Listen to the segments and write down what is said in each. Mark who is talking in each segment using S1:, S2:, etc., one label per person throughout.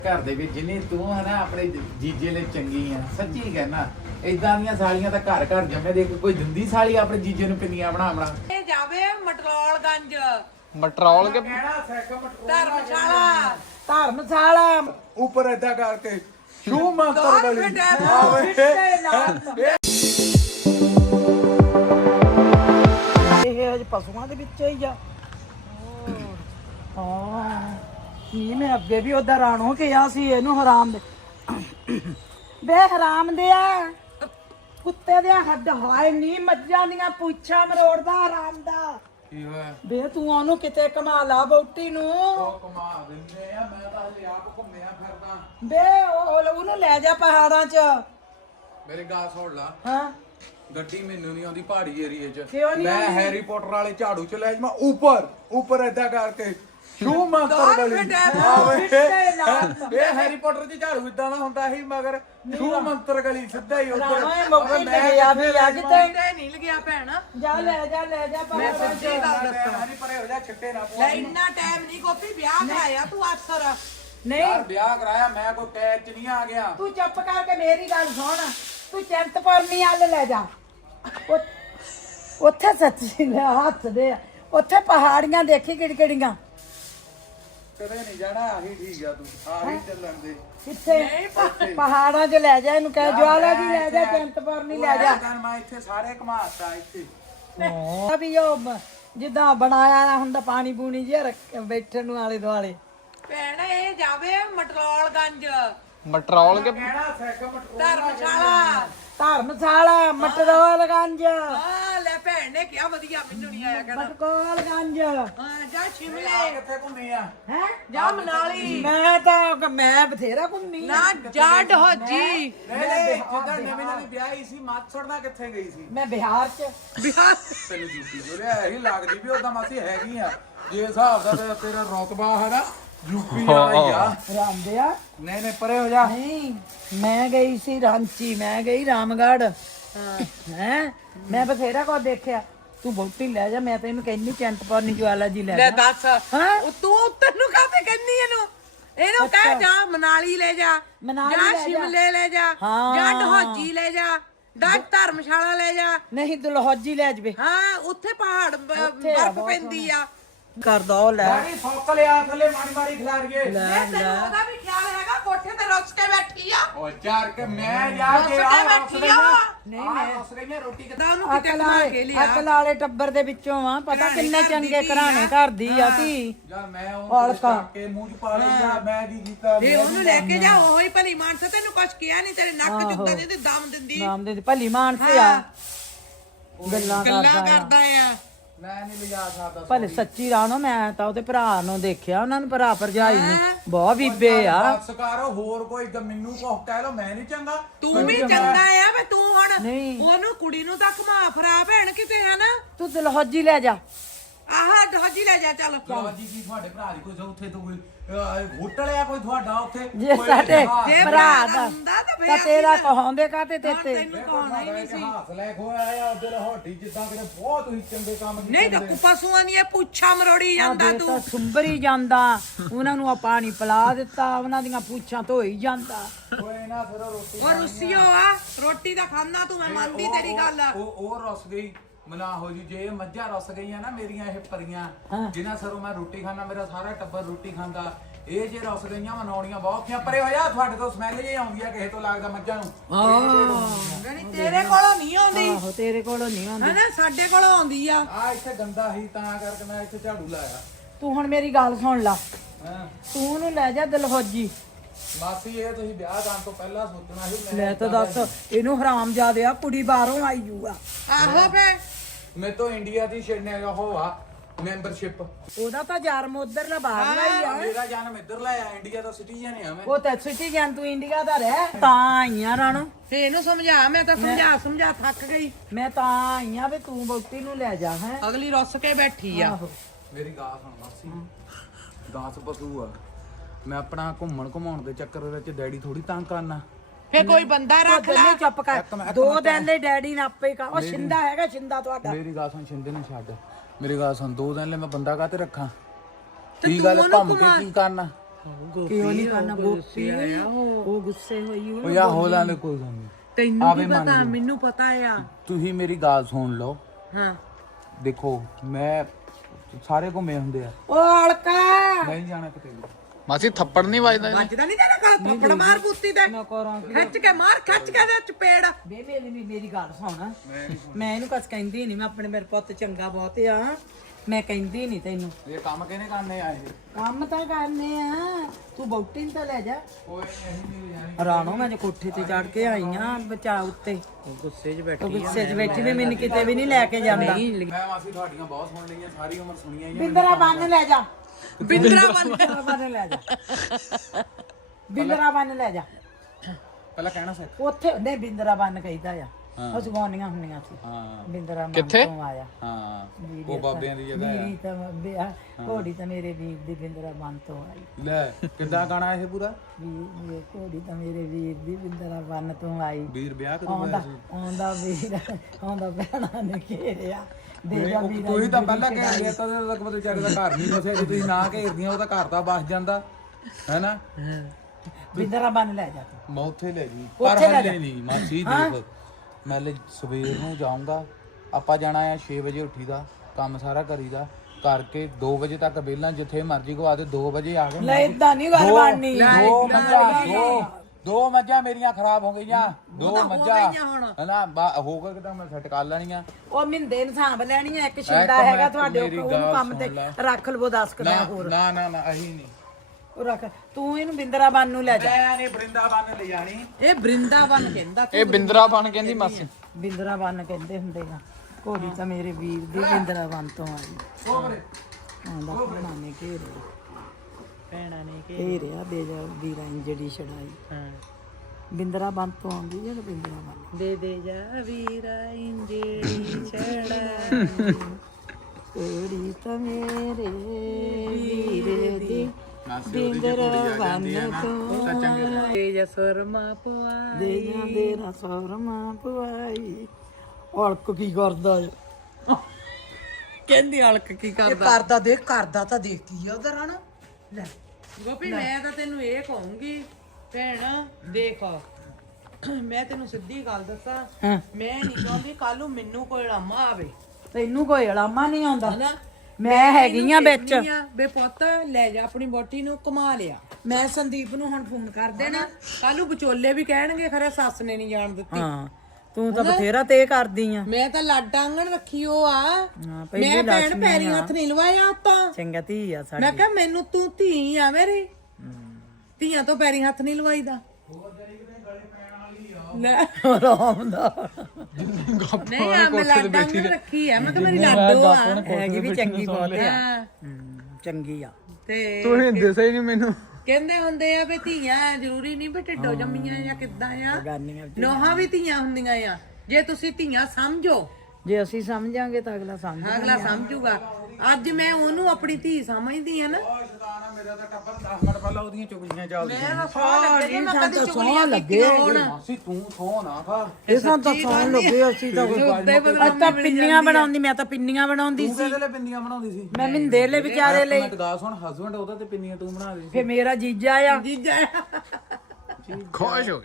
S1: ਘਰ ਦੇ ਵਿੱਚ ਜਿੰਨੀ ਤੂੰ ਹੈ ਨਾ ਆਪਣੇ ਜੀਜੇ ਲਈ ਚੰਗੀ ਆ, ਸੱਚੀ ਕਹਿਣਾ। ਇਦਾਂ ਦੀਆਂ ਸਾਲੀਆਂ ਤਾਂ ਘਰ ਘਰ ਜੰਮੇ। ਦੇਖ ਕੋਈ ਦਿੰਦੀ ਸਾਲੀ ਆਪਣੇ ਜੀਜੇ ਨੂੰ ਪਿੰਨੀਆਂ ਬਣਾ
S2: ਇਹ ਜਾਵੇ ਮਟਰੋਲਗੰਜ
S3: ਮਟਰੋਲ ਕੇ
S2: ਧਰਮਸ਼ਾਲਾ
S1: ਉੱਪਰ ਏਦਾਂ ਕਰਕੇ ਸ਼ੂ ਮੰਤਰ ਵਾਲੀ
S2: ਇਹ ਅਜ ਪਸ਼ੂਆਂ ਦੇ ਵਿੱਚ ਹੀ ਆ। ਹਾਂ ਨਹੀਂ ਮੈਂ ਅੱਗੇ ਵੀ ਉਹਦਾ ਰਾਣੋ ਕਿਹਾ ਸੀ ਇਹਨੂੰ ਹਰਾਮ ਦੇ ਬੇ ਹਰਾਮ ਦੇ ਆ ਕੁੱਤੇ ਦੇ ਹੱਡ ਹਾਏ ਨਹੀਂ ਮੱਝਾਂ ਦੀਆਂ ਪੁੱਛਾਂ ਮਰੋੜਦਾ ਹਰਾਮ ਦਾ।
S1: ਕੀ ਹੋਇਆ?
S2: ਬੇ ਤੂੰ ਉਹਨੂੰ ਕਿਤੇ ਕਮਾ ਲਾ ਬੌਟੀ ਨੂੰ।
S1: ਉਹ ਕਮਾ ਦਿੰਦੇ ਆ, ਮੈਂ ਤਾਂ ਹਲੇ ਆਪ ਘੁੰਮਿਆ ਫਿਰਦਾ।
S2: ਬੇ ਉਹਨੂੰ ਲੈ ਜਾ ਪਹਾੜਾਂ 'ਚ।
S1: ਮੇਰੇ ਗਾਲ ਸੁਣ ਲਾ,
S2: ਹਾਂ
S1: ਗੱਡੀ ਮੈਨੂੰ ਨਹੀਂ ਆਉਂਦੀ ਪਹਾੜੀ ਏਰੀਏ 'ਚ।
S2: ਕਿਉਂ ਨੀ
S1: ਮੈਂ
S2: ਆਉਂਦੀ?
S1: ਹੈਰੀ ਪੋਟਰ ਵਾਲੇ ਝਾੜੂ ਚ ਲੈ ਜਾਵਾਂ ਉੱਪਰ ਏਦਾਂ ਕਰਕੇ ਸ਼ੂ ਮੰਤਰ ਵਾਲੀ। ਇਹ ਹੈਰੀ ਪੋਟਰ ਚ ਝਾੜੂ ਇਦਾਂ ਦਾ ਹੁੰਦਾ ਸੀ, ਮਗਰ ਸ਼ੂ ਮੰਤਰ ਗਲੀ ਸਿੱਧਾ ਹੀ ਉੱਪਰ।
S2: ਰਾਣਾ ਇਹ ਮੌਕੇ ਤੇ ਗਿਆ ਵੀ ਆ ਕਿਤੇ
S4: ਨਹੀਂ ਲੱਗਿਆ ਭੈਣ
S2: ਜਾ ਲੈ ਜਾ
S4: ਮੈਂ ਸੱਚੀ ਗੱਲ ਦੱਸਾਂ
S1: ਨਹੀਂ ਪਰੇ ਹੋ ਜਾ, ਛਿੱਟੇ ਨਾ
S4: ਲੈ
S1: ਪਵਾ।
S4: ਇੰਨਾ ਟਾਈਮ ਨਹੀਂ ਗੋਪੀ ਵਿਆਹ ਕਰਾਇਆ ਤੂੰ ਅਫਸਰ
S2: ਨਹੀਂ
S1: ਯਾਰ ਵਿਆਹ ਕਰਾਇਆ, ਮੈਂ ਕੋਈ ਕੈਚ ਨਹੀਂ ਆ ਗਿਆ।
S2: ਤੂੰ ਚੁੱਪ ਕਰਕੇ ਮੇਰੀ ਗੱਲ ਸੁਣ। ਤੂੰ ਚਿੰਤਪੁਰਨੀ ਵੱਲ ਲੈ ਜਾ। ਉੱਥੇ ਸੱਚੀ ਲੈ ਹੱਥ ਦੇ ਉੱਥੇ ਪਹਾੜੀਆਂ ਦੇਖੀ ਕਿਹੜੀਆਂ
S1: ਕਦੇ ਨਹੀਂ ਜਾਣਾ, ਆਹੀ ਠੀਕ ਆ, ਤੂੰ ਆਹੀ ਚੱਲਣ ਦੇ।
S2: ਕਿੱਥੇ ਪਹਾੜਾਂ 'ਚ ਲੈ ਜਾ। ਇਹਨੂੰ ਕਹਿ ਜਵਾਲਾ ਜੀ ਲੈ ਜਾ, ਚਿੰਤਪੁਰਨੀ ਲੈ ਜਾ।
S1: ਮੈਂ ਇੱਥੇ ਸਾਰੇ ਘਮਾਤਾ ਇੱਥੇ।
S2: ਆ ਵੀ ਉਹ ਜਿੱਦਾਂ ਬਣਾਇਆ ਹੁੰਦਾ ਪਾਣੀ ਪੂਣੀ ਜਿਹਾ ਬੈਠਣ ਨੂੰ ਆਲੇ ਦੁਆਲੇ।
S4: ਭੈਣ ਇਹ ਜਾਵੇ ਮਟਰੋਲਗੰਜ
S3: ਮਟਰੋਲ ਕੇ
S2: ਧਰਮਸ਼ਾਲਾ ਮਟਰੋਲਗੰਜ
S4: ਹਾਂ ਲੈ ਭੈਣ ਨੇ ਕਿਹਾ ਵਧੀਆ, ਮੈਨੂੰ ਨਹੀਂ ਆਇਆ ਕਹਿੰਦਾ।
S2: ਮਟਰੋਲਗੰਜ
S4: ਹਾਂ ਜਾ ਸ਼ਿਮਲੇ
S1: ਕਿੱਥੇ ਘੁੰਮੇ ਆ?
S2: ਹੈ
S4: ਜਾ ਮਨਾਲੀ
S2: ਮੈਂ ਬਥੇਰਾ ਘੁੰਮੀ
S4: ਨਾ ਜਾ ਡਹੋਜੀ
S1: ਨਹੀਂ ਜਿੱਦਾਂ ਨਵੀਂ ਵਿਆਹੀ ਸੀ, ਮਾਤਸੜ ਨਾਲ ਕਿੱਥੇ ਗਈ ਸੀ?
S2: ਮੈਂ ਬਿਹਾਰ 'ਚ
S4: ਬਿਹਾਰ
S1: ਤੈਨੂੰ ਜੂਤੀ ਬੋਲਿਆ ਇਹੀ ਲੱਗਦੀ ਵੀ ਉਦਾਂ ਮਾਸੀ ਹੈਗੀ ਆ। ਜੇ ਹਿਸਾਬ ਦਾ ਤੇਰਾ ਰਤਬਾ ਹੈ ਨਾ ਯੂਪੀ ਵਾਲਾ ਹੀ ਆ।
S2: ਰਾਮਦੇ ਆ
S1: ਨਹੀਂ ਪਰੇ ਹੋ ਜਾ।
S2: ਨਹੀਂ ਮੈਂ ਗਈ ਸੀ ਰਾਂਚੀ, ਮੈਂ ਗਈ ਰਾਮਗੜ੍ਹ। ਹੈ ਮੈਂ ਬਥੇਰਾ ਕੋ ਦੇਖਿਆ। ਤੂੰ ਬੌਟੀ ਲੈ ਜਾ, ਮੈਂ ਤੈਨੂੰ ਕਹਿੰਦੀ ਚਿੰਤਪੁਰਨੀ ਜਵਾਲਾ ਜੀ ਲੈ
S4: ਲੈ
S2: ਜਾ।
S4: ਦੱਸ
S2: ਹਾਂ
S4: ਤੂੰ ਤੈਨੂੰ ਕਾਹਤੇ ਕਹਿੰਦੀ ਇਹਨੂੰ ਕਹਿ ਜਾ ਮਨਾਲੀ ਲੈ ਜਾ,
S2: ਮਨਾਲੀ
S4: ਜਾਂ
S2: ਲੈ ਜਾ।
S4: ਸ਼ਿਮਲੇ ਲੈ ਜਾ,
S2: ਹਾਂ।
S4: ਜਾਂ ਡਹੋਜੀ ਲੈ ਜਾ, ਜਾਂ ਧਰਮਸ਼ਾਲਾ ਲੈ ਜਾ।
S2: ਨਹੀਂ ਦੁਲਹੌਜੀ ਲੈ ਜਵੇ।
S4: ਹਾਂ ਉੱਥੇ ਪਹਾੜ ਬਰਫ਼ ਪੈਂਦੀ ਆ।
S2: ਕਰ ਦੋ ਲੈ
S1: ਗਾੜੀ ਫੋਕ ਲਿਆ ਥੱਲੇ ਮਾਰੀ ਖਿਲਾਰੀਏ।
S4: ਤੈਨੂੰ ਉਹਦਾ ਵੀ ਖਿਆਲ ਹੈਗਾ, ਕੋਠੇ ਤੇ ਰੁੱਸ ਕੇ ਬੈਠੀ ਆ।
S1: ਉਹ ਚਾਰ ਕੇ ਮੈਂ ਜਾ ਕੇ
S4: ਰੁੱਸ ਕੇ ਬੈਠੀ ਆ।
S2: ਨਹੀਂ ਮੈਂ
S1: ਰੁੱਸ ਗਈਆਂ ਰੋਟੀ ਕਿੱਦਾਂ?
S4: ਤਾਂ ਉਹਨੂੰ ਕਿਤੇ ਘੁਮਾ ਕੇ ਲਿਆ।
S2: ਅਕਲ ਵਾਲੇ ਟੱਬਰ ਦੇ ਵਿੱਚੋਂ ਆ। ਪਤਾ ਕਿੰਨੇ ਚੰਗੇ ਘਰਾਣੇ ਘਰ ਦੀ ਆ ਧੀ।
S1: ਯਾਰ ਮੈਂ ਉਹ ਚੱਕ ਕੇ ਮੂੰਹ ਚ ਪਾ ਲਿਆ, ਮੈਂ ਕੀ ਕੀਤਾ?
S4: ਤੇ ਉਹਨੂੰ ਲੈ ਕੇ ਜਾ, ਉਹੀ ਭਲੀ ਮਾਨਸਾ, ਤੈਨੂੰ ਕੁਛ ਕਿਹਾ ਨਹੀਂ, ਤੇਰੇ ਨੱਕ ਚੁੱਕਦਾ ਨਹੀਂ ਤੇ ਦਮ ਦਿੰਦੀ
S2: ਨਾਮ ਦੇ ਭਲੀ ਮਾਨਸ ਆ। ਗੱਲਾਂ
S4: ਗੱਲਾਂ
S2: ਕਰਦਾ ਆ।
S4: ਕਰਦਾ ਆ।
S1: ਮੈਂ ਨਹੀਂ ਲਿਜਾ ਸਕਦਾ।
S2: ਭਲੇ ਸੱਚੀ ਰਾਣੋ ਮੈਂ ਤਾਂ ਉਹਦੇ ਭਰਾ ਨੂੰ ਦੇਖਿਆ, ਉਹਨਾਂ ਨੂੰ ਭਰਾ ਭਰਜਾਈ ਨੂੰ ਬਹੁਤ ਬੀਬੇ ਆ।
S1: ਬਸ ਕਰ, ਹੋਰ ਕੋਈ ਮੈਨੂੰ ਕੁਝ ਕਹਿ ਲੋ, ਮੈਂ ਨਹੀਂ ਚੰਗਾ।
S4: ਤੂੰ ਵੀ ਚੰਗਾ ਆ ਵੇ, ਤੂੰ ਹੁਣ
S2: ਨਹੀਂ।
S4: ਉਹਨੂੰ ਕੁੜੀ ਨੂੰ ਤਾਂ ਘੁਮਾ ਫਰਾ ਭੈਣ ਕਿਤੇ ਹਨਾ।
S2: ਤੂੰ ਦਿਲਹੌਜੀ ਲੈ ਜਾ।
S4: ਆਹ ਡਹੋਜੀ ਲੈ ਜਾ ਚੱਲ।
S1: ਜੀ ਕੀ ਤੁਹਾਡੇ ਭਰਾ ਦੀ ਕੋਈ ਉੱਥੇ ਤੋਂ ਕੋਈ ਹੋਟਲ ਆ ਕੋਈ ਤੁਹਾਡਾ ਉੱਥੇ?
S2: ਜੇ
S1: ਕੋਈ
S2: ਸਾਡੇ
S1: ਇਤਿਹਾਸ-
S4: ਜੇ
S2: ਭਰਾ ਦਾ
S4: ਹੁੰਦਾ ਤਾਂ
S2: ਤਾਂ ਤੇਰਾ ਕਹਾਉਂਦੇ ਕਾਤੇ ਤੇਤੇ।
S4: ਤੈਨੂੰ ਕਹਾਉਣਾ ਹੀ ਨਹੀਂ ਸੀ।
S1: ਇਤਿਹਾਸ ਲੈ ਖੋਇਆ ਆ ਉਧਰ ਹੋਟੀ, ਜਿੱਦਾਂ ਕਿ ਬਹੁਤ ਹੀ ਚੰਗੇ ਕੰਮ ਕੀਤੇ।
S4: ਨਹੀਂ ਤਾਂ ਪਸ਼ੂਆਂ ਦੀਆਂ ਪੁੱਛਾਂ ਮਰੋੜੀ ਜਾਂਦਾ
S2: ਤਾਂ
S4: ਤੂੰ।
S2: ਸੁੰਬਰੀ ਜਾਂਦਾ, ਉਹਨਾਂ ਨੂੰ ਆ ਪਾਣੀ ਪਿਲਾ ਦਿੱਤਾ, ਉਹਨਾਂ ਦੀਆਂ ਪੁੱਛਾਂ ਧੋਈ ਜਾਂਦਾ।
S1: ਕੋਈ ਨਾ ਫਿਰ ਰੋਟੀ
S4: ਉਹ ਰੁੱਸੀਓ ਆ, ਰੋਟੀ ਤਾਂ ਖਾਣਾ ਤੂੰ, ਮੈਂ ਮੰਨਦੀ ਤੇਰੀ ਗੱਲ।
S1: ਉਹ ਰੁੱਸ ਗਈ ਮਨਾ ਹੋ ਜੀ। ਜੇ ਮੱਝਾਂ ਰੁੱਸ ਗਈਆਂ ਨਾ ਮੇਰੀਆਂ, ਇਹ ਪਰੀਆਂ ਜਿਨ੍ਹਾਂ ਸਰੋਂ ਮੈਂ ਰੋਟੀ ਖਾਣਾ, ਮੇਰਾ ਸਾਰਾ ਟੱਬਰ ਰੋਟੀ ਖਾਂਦਾ, ਇਹ ਜੇ ਰੁੱਸ ਗਈਆਂ ਮਨਾਉਣੀਆਂ ਬਹੁਤ ਔਖੀਆਂ। ਪਰੇ ਹੋਇਆ, ਤੁਹਾਡੇ ਤੋਂ ਸਮੈਲ ਜਿਹੀ ਆਉਂਦੀ ਆ ਕਿਸੇ ਤੋਂ, ਲੱਗਦਾ ਮੱਝਾਂ ਨੂੰ।
S4: ਜਿਹੜੀ ਤੇਰੇ ਕੋਲੋਂ ਨਹੀਂ ਆਉਂਦੀ
S2: ਆਹੋ ਤੇਰੇ ਕੋਲੋਂ ਨਹੀਂ ਆਉਂਦੀ।
S4: ਹਨਾ, ਸਾਡੇ ਕੋਲੋਂ ਆਉਂਦੀ ਆ।
S1: ਆ ਇੱਥੇ ਗੰਦਾ ਸੀ ਤਾਂ ਕਰਕੇ ਮੈਂ ਇੱਥੇ ਝਾੜੂ ਲਾਇਆ।
S2: ਤੂੰ ਹੁਣ ਮੇਰੀ ਗੱਲ ਸੁਣ ਲਾ।
S1: ਹਾਂ
S2: ਤੂੰ ਉਹਨੂੰ ਲੈ ਜਾ ਦਿਲਹੌਜੀ।
S1: ਮਾਸੀ, ਇਹ ਤੁਸੀਂ ਵਿਆਹ ਕਰਨ ਤੋਂ ਪਹਿਲਾਂ ਸੋਚਣਾ ਸੀ।
S2: ਲੈ ਤਾਂ ਦੱਸ, ਇਹਨੂੰ ਹਰਾਮਜ਼ਾਦੇ ਆ, ਕੁੜੀ ਬਾਹਰੋਂ ਆਈ ਜੂਗਾ।
S4: ਆਹੋ ਫੇ
S1: ਮੈਂ ਤੋਂ ਇੰਡੀਆ ਦੀ ਛੇੜਨੇ ਉਹ ਆ ਮੈਂਬਰਸ਼ਿਪ।
S2: ਉਹਦਾ ਤਾਂ ਜਨਮ ਉਧਰਲਾ ਬਾਹਰਲਾ ਹੀ ਆ।
S1: ਮੇਰਾ ਜਨਮ ਇੱਧਰ ਲਾਇਆ, ਇੰਡੀਆ ਦਾ ਸਿਟੀਜ਼ਨ ਆ ਮੈਂ।
S2: ਉਹ ਤਾਂ ਸਿਟੀਜ਼ਨ, ਤੂੰ ਇੰਡੀਆ ਦਾ ਰਹਿ। ਤਾਂ ਆਈਆਂ ਰਾਣੋ,
S4: ਤੇ ਇਹਨੂੰ ਸਮਝਾ, ਮੈਂ ਤਾਂ ਸਮਝਾ ਥੱਕ ਗਈ।
S2: ਮੈਂ ਤਾਂ ਆਈਆਂ ਵੀ ਤੂੰ ਬੋਟੀ ਨੂੰ ਲੈ ਜਾ। ਹੈ
S4: ਅਗਲੀ ਰੁੱਸ ਕੇ ਬੈਠੀ ਆ।
S2: ਆਹੋ
S1: ਮੇਰੀ ਗੱਲ ਸੁਣ ਮਾਸੀ, 10 ਪਸ਼ੂ ਆ। ਮੈਂ ਆਪਣਾ ਘੁਮਾਉਣ ਦੇ ਚੱਕਰ ਵਿੱਚ ਡੈਡੀ ਥੋੜੀ ਤੰਗ ਕਰਨਾ।
S4: ਫੇ ਕੋਈ ਬੰਦਾ ਰੱਖ ਲੈ।
S2: ਨਹੀਂ ਚੁੱਪ ਕਰ। 2 ਦਿਨ ਲਈ ਡੈਡੀ ਨੇ ਆਪੇ ਕਹਾ। ਉਹ ਸ਼ਿੰਦਾ ਹੈਗਾ, ਸ਼ਿੰਦਾ ਤੁਹਾਡਾ।
S1: ਮੇਰੀ ਗੱਲ ਸੁਣ, ਛਿੰਦੇ ਨੂੰ ਛੱਡ। ਮੇਰੀ ਗੱਲ ਸੁਣ, 2 ਦਿਨ ਲਈ ਮੈਂ ਬੰਦਾ ਕਾਹਤੇ ਰੱਖਾਂ?
S4: ਤੇ
S1: ਕੀ
S4: ਤੂੰ
S1: ਗੱਲ
S4: ਉਹਨੂੰ
S1: ਘੁੰਮ ਕੇ
S4: ਘੁਮਾ।
S1: ਕੀ ਕਰਨਾ?
S2: ਕਿਉਂ ਨਹੀਂ ਕਰਨਾ ਗੋਪੀ ਉਹ ਗੁੱਸੇ ਹੋਈ
S1: ਉਹ ਯਾ ਹੋ ਲੈਣ ਕੋਈ ਗੱਲ ਨਹੀਂ।
S4: ਤੈਨੂੰ ਕੀ ਪਤਾ ਮੈਨੂੰ ਪਤਾ ਆ
S1: ਤੁਸੀਂ ਮੇਰੀ ਗੱਲ ਸੁਣ ਲਓ।
S4: ਹਾਂ
S1: ਦੇਖੋ ਮੈਂ ਸਾਰੇ ਘੁੰਮੇ ਹੁੰਦੇ ਆ,
S2: ਉਹ ਅਲਕਾ
S1: ਨਹੀਂ ਜਾਣਾ ਕਿਤੇ ਵੀ।
S3: ਮਾਸੀ ਥੱਪੜ ਨਹੀਂ ਵੱਜਦਾ ਇਹਨੂੰ?
S4: ਵੱਜਦਾ ਨਹੀਂ ਤੇਰਾ ਘਰ ਥੱਪੜ ਮਾਰ ਬੁੱਤੀ ਤੇ ਖਿੱਚ ਕੇ ਮਾਰ ਖਿੱਚ ਕੇ ਦੇ ਚਪੇੜ
S2: ਬੇਬੇ ਮੇਰੀ ਗੱਲ ਸੁਣ, ਮੈਂ ਇਹਨੂੰ ਕੁਛ ਕਹਿੰਦੀ ਨਹੀਂ, ਮੈਂ ਆਪਣੇ ਮੇਰੇ ਪੁੱਤ ਚੰਗਾ ਬਹੁਤ ਆ, ਮੈਂ ਕਹਿੰਦੀ ਨਹੀਂ ਤੈਨੂੰ।
S1: ਇਹ ਕੰਮ ਕਿਹਨੇ ਕਰਨੇ ਆ ਇਹ?
S2: ਕੰਮ ਤਾਂ ਕਰਨੇ ਆ, ਤੂੰ ਬੌਟੀ ਨੂੰ ਤਾਂ ਲੈ ਜਾ।
S1: ਕੋਈ ਨਹੀਂ ਜਾਣੀ।
S2: ਰਾਣੋ ਮੈਂ ਜੇ ਕੋਠੇ ਤੇ ਚੜ ਕੇ ਆਈ ਆ ਬਚਾ ਉੱਤੇ,
S4: ਗੁੱਸੇ 'ਚ ਬੈਠ
S2: ਉਹ ਗੁੱਸੇ 'ਚ ਬੈਠੀ ਵੀ ਮੈਨੂੰ ਕਿਤੇ ਵੀ ਨਹੀਂ ਲੈ ਕੇ ਜਾਂਦਾ।
S1: ਮੈਂ ਮਾਸੀ ਤੁਹਾਡੀਆਂ ਬਹੁਤ ਸੁਣ ਲਈਆਂ, ਸਾਰੀ ਉਮਰ ਸੁਣੀਆਂ ਹੀ ਆ।
S2: ਬਿੰਦਰਾ ਬੰਨ ਲੈ ਜਾ,
S4: ਬਿੰਦਰਾ ਬਣ
S2: ਬਿੰਦਰਾ ਬੰਨ ਲੈ ਜਾ, ਬਿੰਦਰਾ ਬੰਨ ਲੈ ਜਾ।
S1: ਪਹਿਲਾਂ ਕਹਿਣਾ ਸਿੱਖ।
S2: ਉੱਥੇ ਨਹੀਂ ਬਿੰਦਰਾ ਬੰਨ ਕਹੀਦਾ ਆ, ਉਹ ਸੁਗਾਉਣੀਆਂ ਹੁੰਦੀਆਂ ਸੀ।
S1: ਹਾਂ
S2: ਬਿੰਦਰਾ ਬੰਨ
S3: ਕਿੱਥੇ?
S2: ਤੋਂ ਆਇਆ
S1: ਹਾਂ ਉਹ ਬਾਬਿਆਂ ਦੀ ਜਗ੍ਹਾ
S2: ਮੇਰੀ ਤਾਂ ਵਿਆਹ ਘੋੜੀ ਤਾਂ ਮੇਰੇ ਵੀਰ ਦੀ ਬਿੰਦਰਾ ਬੰਨ ਤੋਂ ਆਈ।
S1: ਆ। ਲੈ ਕਿੱਦਾਂ ਗਾਣਾ ਇਹ ਪੂਰਾ?
S2: ਵੀਰ ਘੋੜੀ ਤਾਂ ਮੇਰੇ ਵੀਰ ਦੀ ਬਿੰਦਰਾ ਬੰਨ ਤੋਂ ਆਈ।
S1: ਵੀਰ ਵਿਆਹ ਕਦੋਂ
S2: ਆਉਂਦਾ
S1: ਹੋਇਆ ਸੀ?
S2: ਆਉਂਦਾ ਵੀਰ ਆਉਂਦਾ ਭੈਣਾਂ ਨੇ ਘੇਰਿਆ ਦੇ ਜਾ ਵੀਰ।
S1: ਤੁਸੀਂ ਤਾਂ ਪਹਿਲਾਂ ਕਹਿ ਲਿਆ ਤਾਂ ਉਹਦਾ ਤੱਕ ਵਿਚਾਰੇ ਦਾ ਘਰ ਨਹੀਂ ਵਸਿਆ, ਜੇ ਤੁਸੀਂ ਨਾ ਘੇਰਦੀਆਂ ਉਹਦਾ ਘਰ ਤਾਂ ਵਸ ਜਾਂਦਾ ਹੈਨਾ।
S2: ਬਿੰਦਰਾ ਬੰਨ ਲੈ ਜਾ ਤੂੰ।
S1: ਮੈਂ ਉੱਥੇ ਲੈ ਜੀ, ਪਰ ਹਲੇ ਨਹੀਂ ਮਾਸੀ। ਦੇਖ ਮੈਂ ਲੈ ਸਵੇਰ ਨੂੰ ਜਾਊਂਗਾ, ਆਪਾਂ ਜਾਣਾ ਆ 6 ਵਜੇ ਉੱਠੀਦਾ, ਕੰਮ ਸਾਰਾ ਕਰੀਦਾ, ਕਰਕੇ 2 ਵਜੇ ਤੱਕ ਵਿਹਲਾ, ਜਿੱਥੇ ਮਰਜ਼ੀ ਘਵਾ ਦੇ, 2 ਵਜੇ ਆ ਗਏ।
S2: ਲੈ ਇਦਾਂ ਨਹੀਂ ਗੱਲ ਬਣਨੀ।
S1: ਦੋ ਮੱਝਾਂ ਮੇਰੀਆਂ ਖਰਾਬ ਹੋ ਗਈਆਂ, 2 ਮੱਝਾਂ ਹੈਨਾ ਹੋ ਕੇ ਕਿਦਾਂ ਮੈਂ ਸੈੱਟ ਕਰ ਲੈਣੀਆਂ।
S2: ਉਹ ਮਿੰਦੇ ਨੂੰ ਸਾਂਭ ਲੈਣੀ ਆ, ਇੱਕ ਛਿੰਦਾ ਹੈਗਾ ਤੁਹਾਡੇ ਉਹਨੂੰ ਕੰਮ ਤੇ ਰੱਖ ਲਵੋ 10 ਕੁ ਦਿਨ ਹੋਰ।
S1: ਨਾ ਨਾ ਨਾ ਅਹੀਂ ਨਹੀਂ
S2: ਉਹ ਰੱਖ, ਤੂੰ ਇਹਨੂੰ ਬਿੰਦਰਾ ਬੰਨ ਨੂੰ ਲੈ ਜਾ।
S1: ਮੈਂ ਨਹੀਂ ਬ੍ਰਿੰਦਾਵਨ ਲੈ ਜਾਣੀ।
S4: ਇਹ ਬ੍ਰਿੰਦਾਵਨ ਕਹਿੰਦਾ
S3: ਇਹ ਬਿੰਦਰਾ ਬਣ ਕਹਿੰਦੀ ਮਾਸੀ।
S2: ਬਿੰਦਰਾ ਬੰਨ ਕਹਿੰਦੇ ਹੁੰਦੇ ਆ, ਘੋੜੀ ਤਾਂ ਮੇਰੇ ਵੀਰ ਦੀ ਬਿੰਦਰਾ ਬੰਨ ਤੋਂ ਆਈ। ਆਉਂਦਾ ਭੈਣਾਂ ਨੇ ਘੇਰਿਆ,
S4: ਭੈਣਾਂ ਨੇ
S2: ਘੇਰਿਆ ਦੇ ਜਾ ਵੀਰਾਂ ਜਿਹੜੀ ਛੜਾਈ। ਬਿੰਦਰਾ ਬੰਨ ਤੋਂ ਆਉਂਦੀ ਜਿਹੜਾ ਬਿੰਦਰਾ ਬੰਨ
S4: ਦੇ ਦੇ ਜਾ ਵੀਰਾ ਇੰਜੜੀ ਛੜਾ
S2: ਘੋੜੀ ਤਾਂ ਮੇਰੇ ਵੀਰ ਦੀ ਬਿੰਦਰਾ ਬੰਨ ਤੋਂ
S4: ਦੇ ਜਾ ਸੁਰਮਾ ਪਵਾ
S2: ਦੇ ਜਾਂਦੇ ਨਾ ਸੌਰਮਾ ਪਵਾਈ। ਔਲਕ ਕੀ ਕਰਦਾ ਏ?
S4: ਕਹਿੰਦੀ ਹਲਕ ਕੀ ਕਰਦਾ
S2: ਕਰਦਾ ਦੇਖ, ਕਰਦਾ ਤਾਂ ਦੇਖ ਕੀ ਆ ਉਹਦਾ ਰਾਣਾ। ਲੈ
S4: ਗੋਪੀ ਮੈਂ ਤਾਂ ਤੈਨੂੰ ਇਹ ਕਹੂੰਗੀ ਭੈਣ ਦੇਖ, ਮੈਂ ਤੈਨੂੰ ਸਿੱਧੀ ਗੱਲ ਦੱਸਾਂ, ਮੈਂ ਨਹੀਂ ਚਾਹੁੰਦੀ ਕੱਲ ਨੂੰ ਮੈਨੂੰ ਕੋਈ ਲਾਮਾ ਆਵੇ।
S2: ਤੈਨੂੰ ਕੋਈ ਅਲਾਮਾ ਨਹੀਂ ਆਉਂਦਾ, ਮੈਂ ਹੈਗੀ ਆ ਵਿੱਚ।
S4: ਬੇ ਪੁੱਤ ਲੈ ਜਾ ਆਪਣੀ ਬੋਟੀ ਨੂੰ ਕਮਾ ਲਿਆ।
S2: ਮੈਂ ਸੰਦੀਪ ਨੂੰ ਹੁਣ ਫੋਨ ਕਰ ਦੇਣਾ।
S4: ਕੱਲ ਨੂੰ ਵਿਚੋਲੇ ਵੀ ਕਹਿਣਗੇ ਖਰੇ ਸੱਸ ਨੇ ਨਹੀਂ ਜਾਣ ਦਿੱਤੀ।
S2: ਹਾਂ ਤੂੰ ਤਾਂ ਬਥੇਰਾ ਤੇ ਕਰਦੀ ਆ।
S4: ਮੈਂ ਤਾਂ ਲੱਡ ਆਂਗਣ ਰੱਖੀ ਉਹ ਆ,
S2: ਹਾਂ ਪਹਿਲੀ
S4: ਮੈਂ ਭੈਣ ਪੈਰੀ ਹੱਥ ਨਹੀਂ ਲਵਾਇਆ ਤਾਂ।
S2: ਚੰਗਾ ਧੀ ਆ ਸਾਡੀ।
S4: ਮੈਂ ਕਿਹਾ ਮੈਨੂੰ ਤੂੰ ਧੀ ਆ ਮੇਰੀ, ਧੀਆਂ ਤੋਂ ਪੈਰੀ ਹੱਥ ਨਹੀਂ ਲਵਾਈਦਾ। ਲੈ
S2: ਆਰਾਮ ਦਾ
S4: ਨਹੀਂ ਆ ਮੈਂ ਲੱਡ ਆਂਗਣ ਰੱਖੀ ਆ, ਮੈਂ ਕਿਹਾ ਮੇਰੀ ਲਾਡੋ ਆ।
S2: ਹੈਗੀ ਵੀ ਚੰਗੀ ਬਹੁਤ ਆ,
S4: ਹਾਂ,
S2: ਚੰਗੀ ਆ।
S4: ਤੇ
S3: ਤੂੰ ਹੀ ਦਿਸੇ ਹੀ ਨਹੀਂ ਮੈਨੂੰ।
S4: ਕਹਿੰਦੇ ਹੁੰਦੇ ਆ ਵੀ ਧੀਆਂ ਜ਼ਰੂਰੀ ਨਹੀਂ ਵੀ ਢਿੱਡੋਂ ਜੰਮੀਆਂ ਜਾਂ ਕਿੱਦਾਂ ਆ,
S2: ਗਾਨੀਆਂ
S4: ਨੋਹਾਂ ਵੀ ਧੀਆਂ ਹੁੰਦੀਆਂ ਆ। ਜੇ ਤੁਸੀਂ ਧੀਆਂ ਸਮਝੋ,
S2: ਜੇ ਅਸੀਂ ਸਮਝਾਂਗੇ ਤਾਂ ਅਗਲਾ ਸਮਝ।
S4: ਅਗਲਾ ਸਮਝੂਗਾ। ਅੱਜ ਮੈਂ ਉਹਨੂੰ ਆਪਣੀ ਧੀ ਸਮਝਦੀ ਆ ਨਾ।
S1: ਮੇਰਾ ਤਾਂ ਟੱਬਰ 10 ਮਿੰਟ ਪਹਿਲਾਂ ਉਹਦੀਆਂ ਚੁਗਲੀਆਂ ਚੱਲਦੀਆਂ।
S4: ਮੈਂ ਕਦੀ ਚੁਗਲੀਆਂ
S2: ਲੱਗੇ
S1: ਮਾਸੀ ਤੂੰ ਸੌ ਨਾ ਖਾ।
S2: ਇਹ ਸਾਨੂੰ ਤਾਂ ਸੌਣ ਲੱਗੇ। ਅਸੀਂ ਤਾਂ ਪਿੰਨੀਆਂ ਬਣਾਉਂਦੀ, ਮੈਂ ਤਾਂ ਪਿੰਨੀਆਂ ਬਣਾਉਂਦੀ
S1: ਤੂੰ
S2: ਸੀ।
S1: ਕਿਹਦੇ ਲਈ ਪਿੰਨੀਆਂ ਬਣਾਉਂਦੀ ਸੀ?
S2: ਮੈਂ ਮਿੰਦੇ ਲੈ ਵਿਚਾਰੇ ਲਈ।
S1: ਮੈਂ ਗੱਲ ਸੁਣ, ਹਸਬੰਡ ਉਹਦਾ ਤੇ ਪਿੰਨੀਆਂ ਤੂੰ ਬਣਾ ਦੇ।
S2: ਫੇ ਮੇਰਾ ਜੀਜਾ ਆ।
S4: ਜੀਜਾ
S3: ਖੁਸ਼ ਹੋ ਗਏ।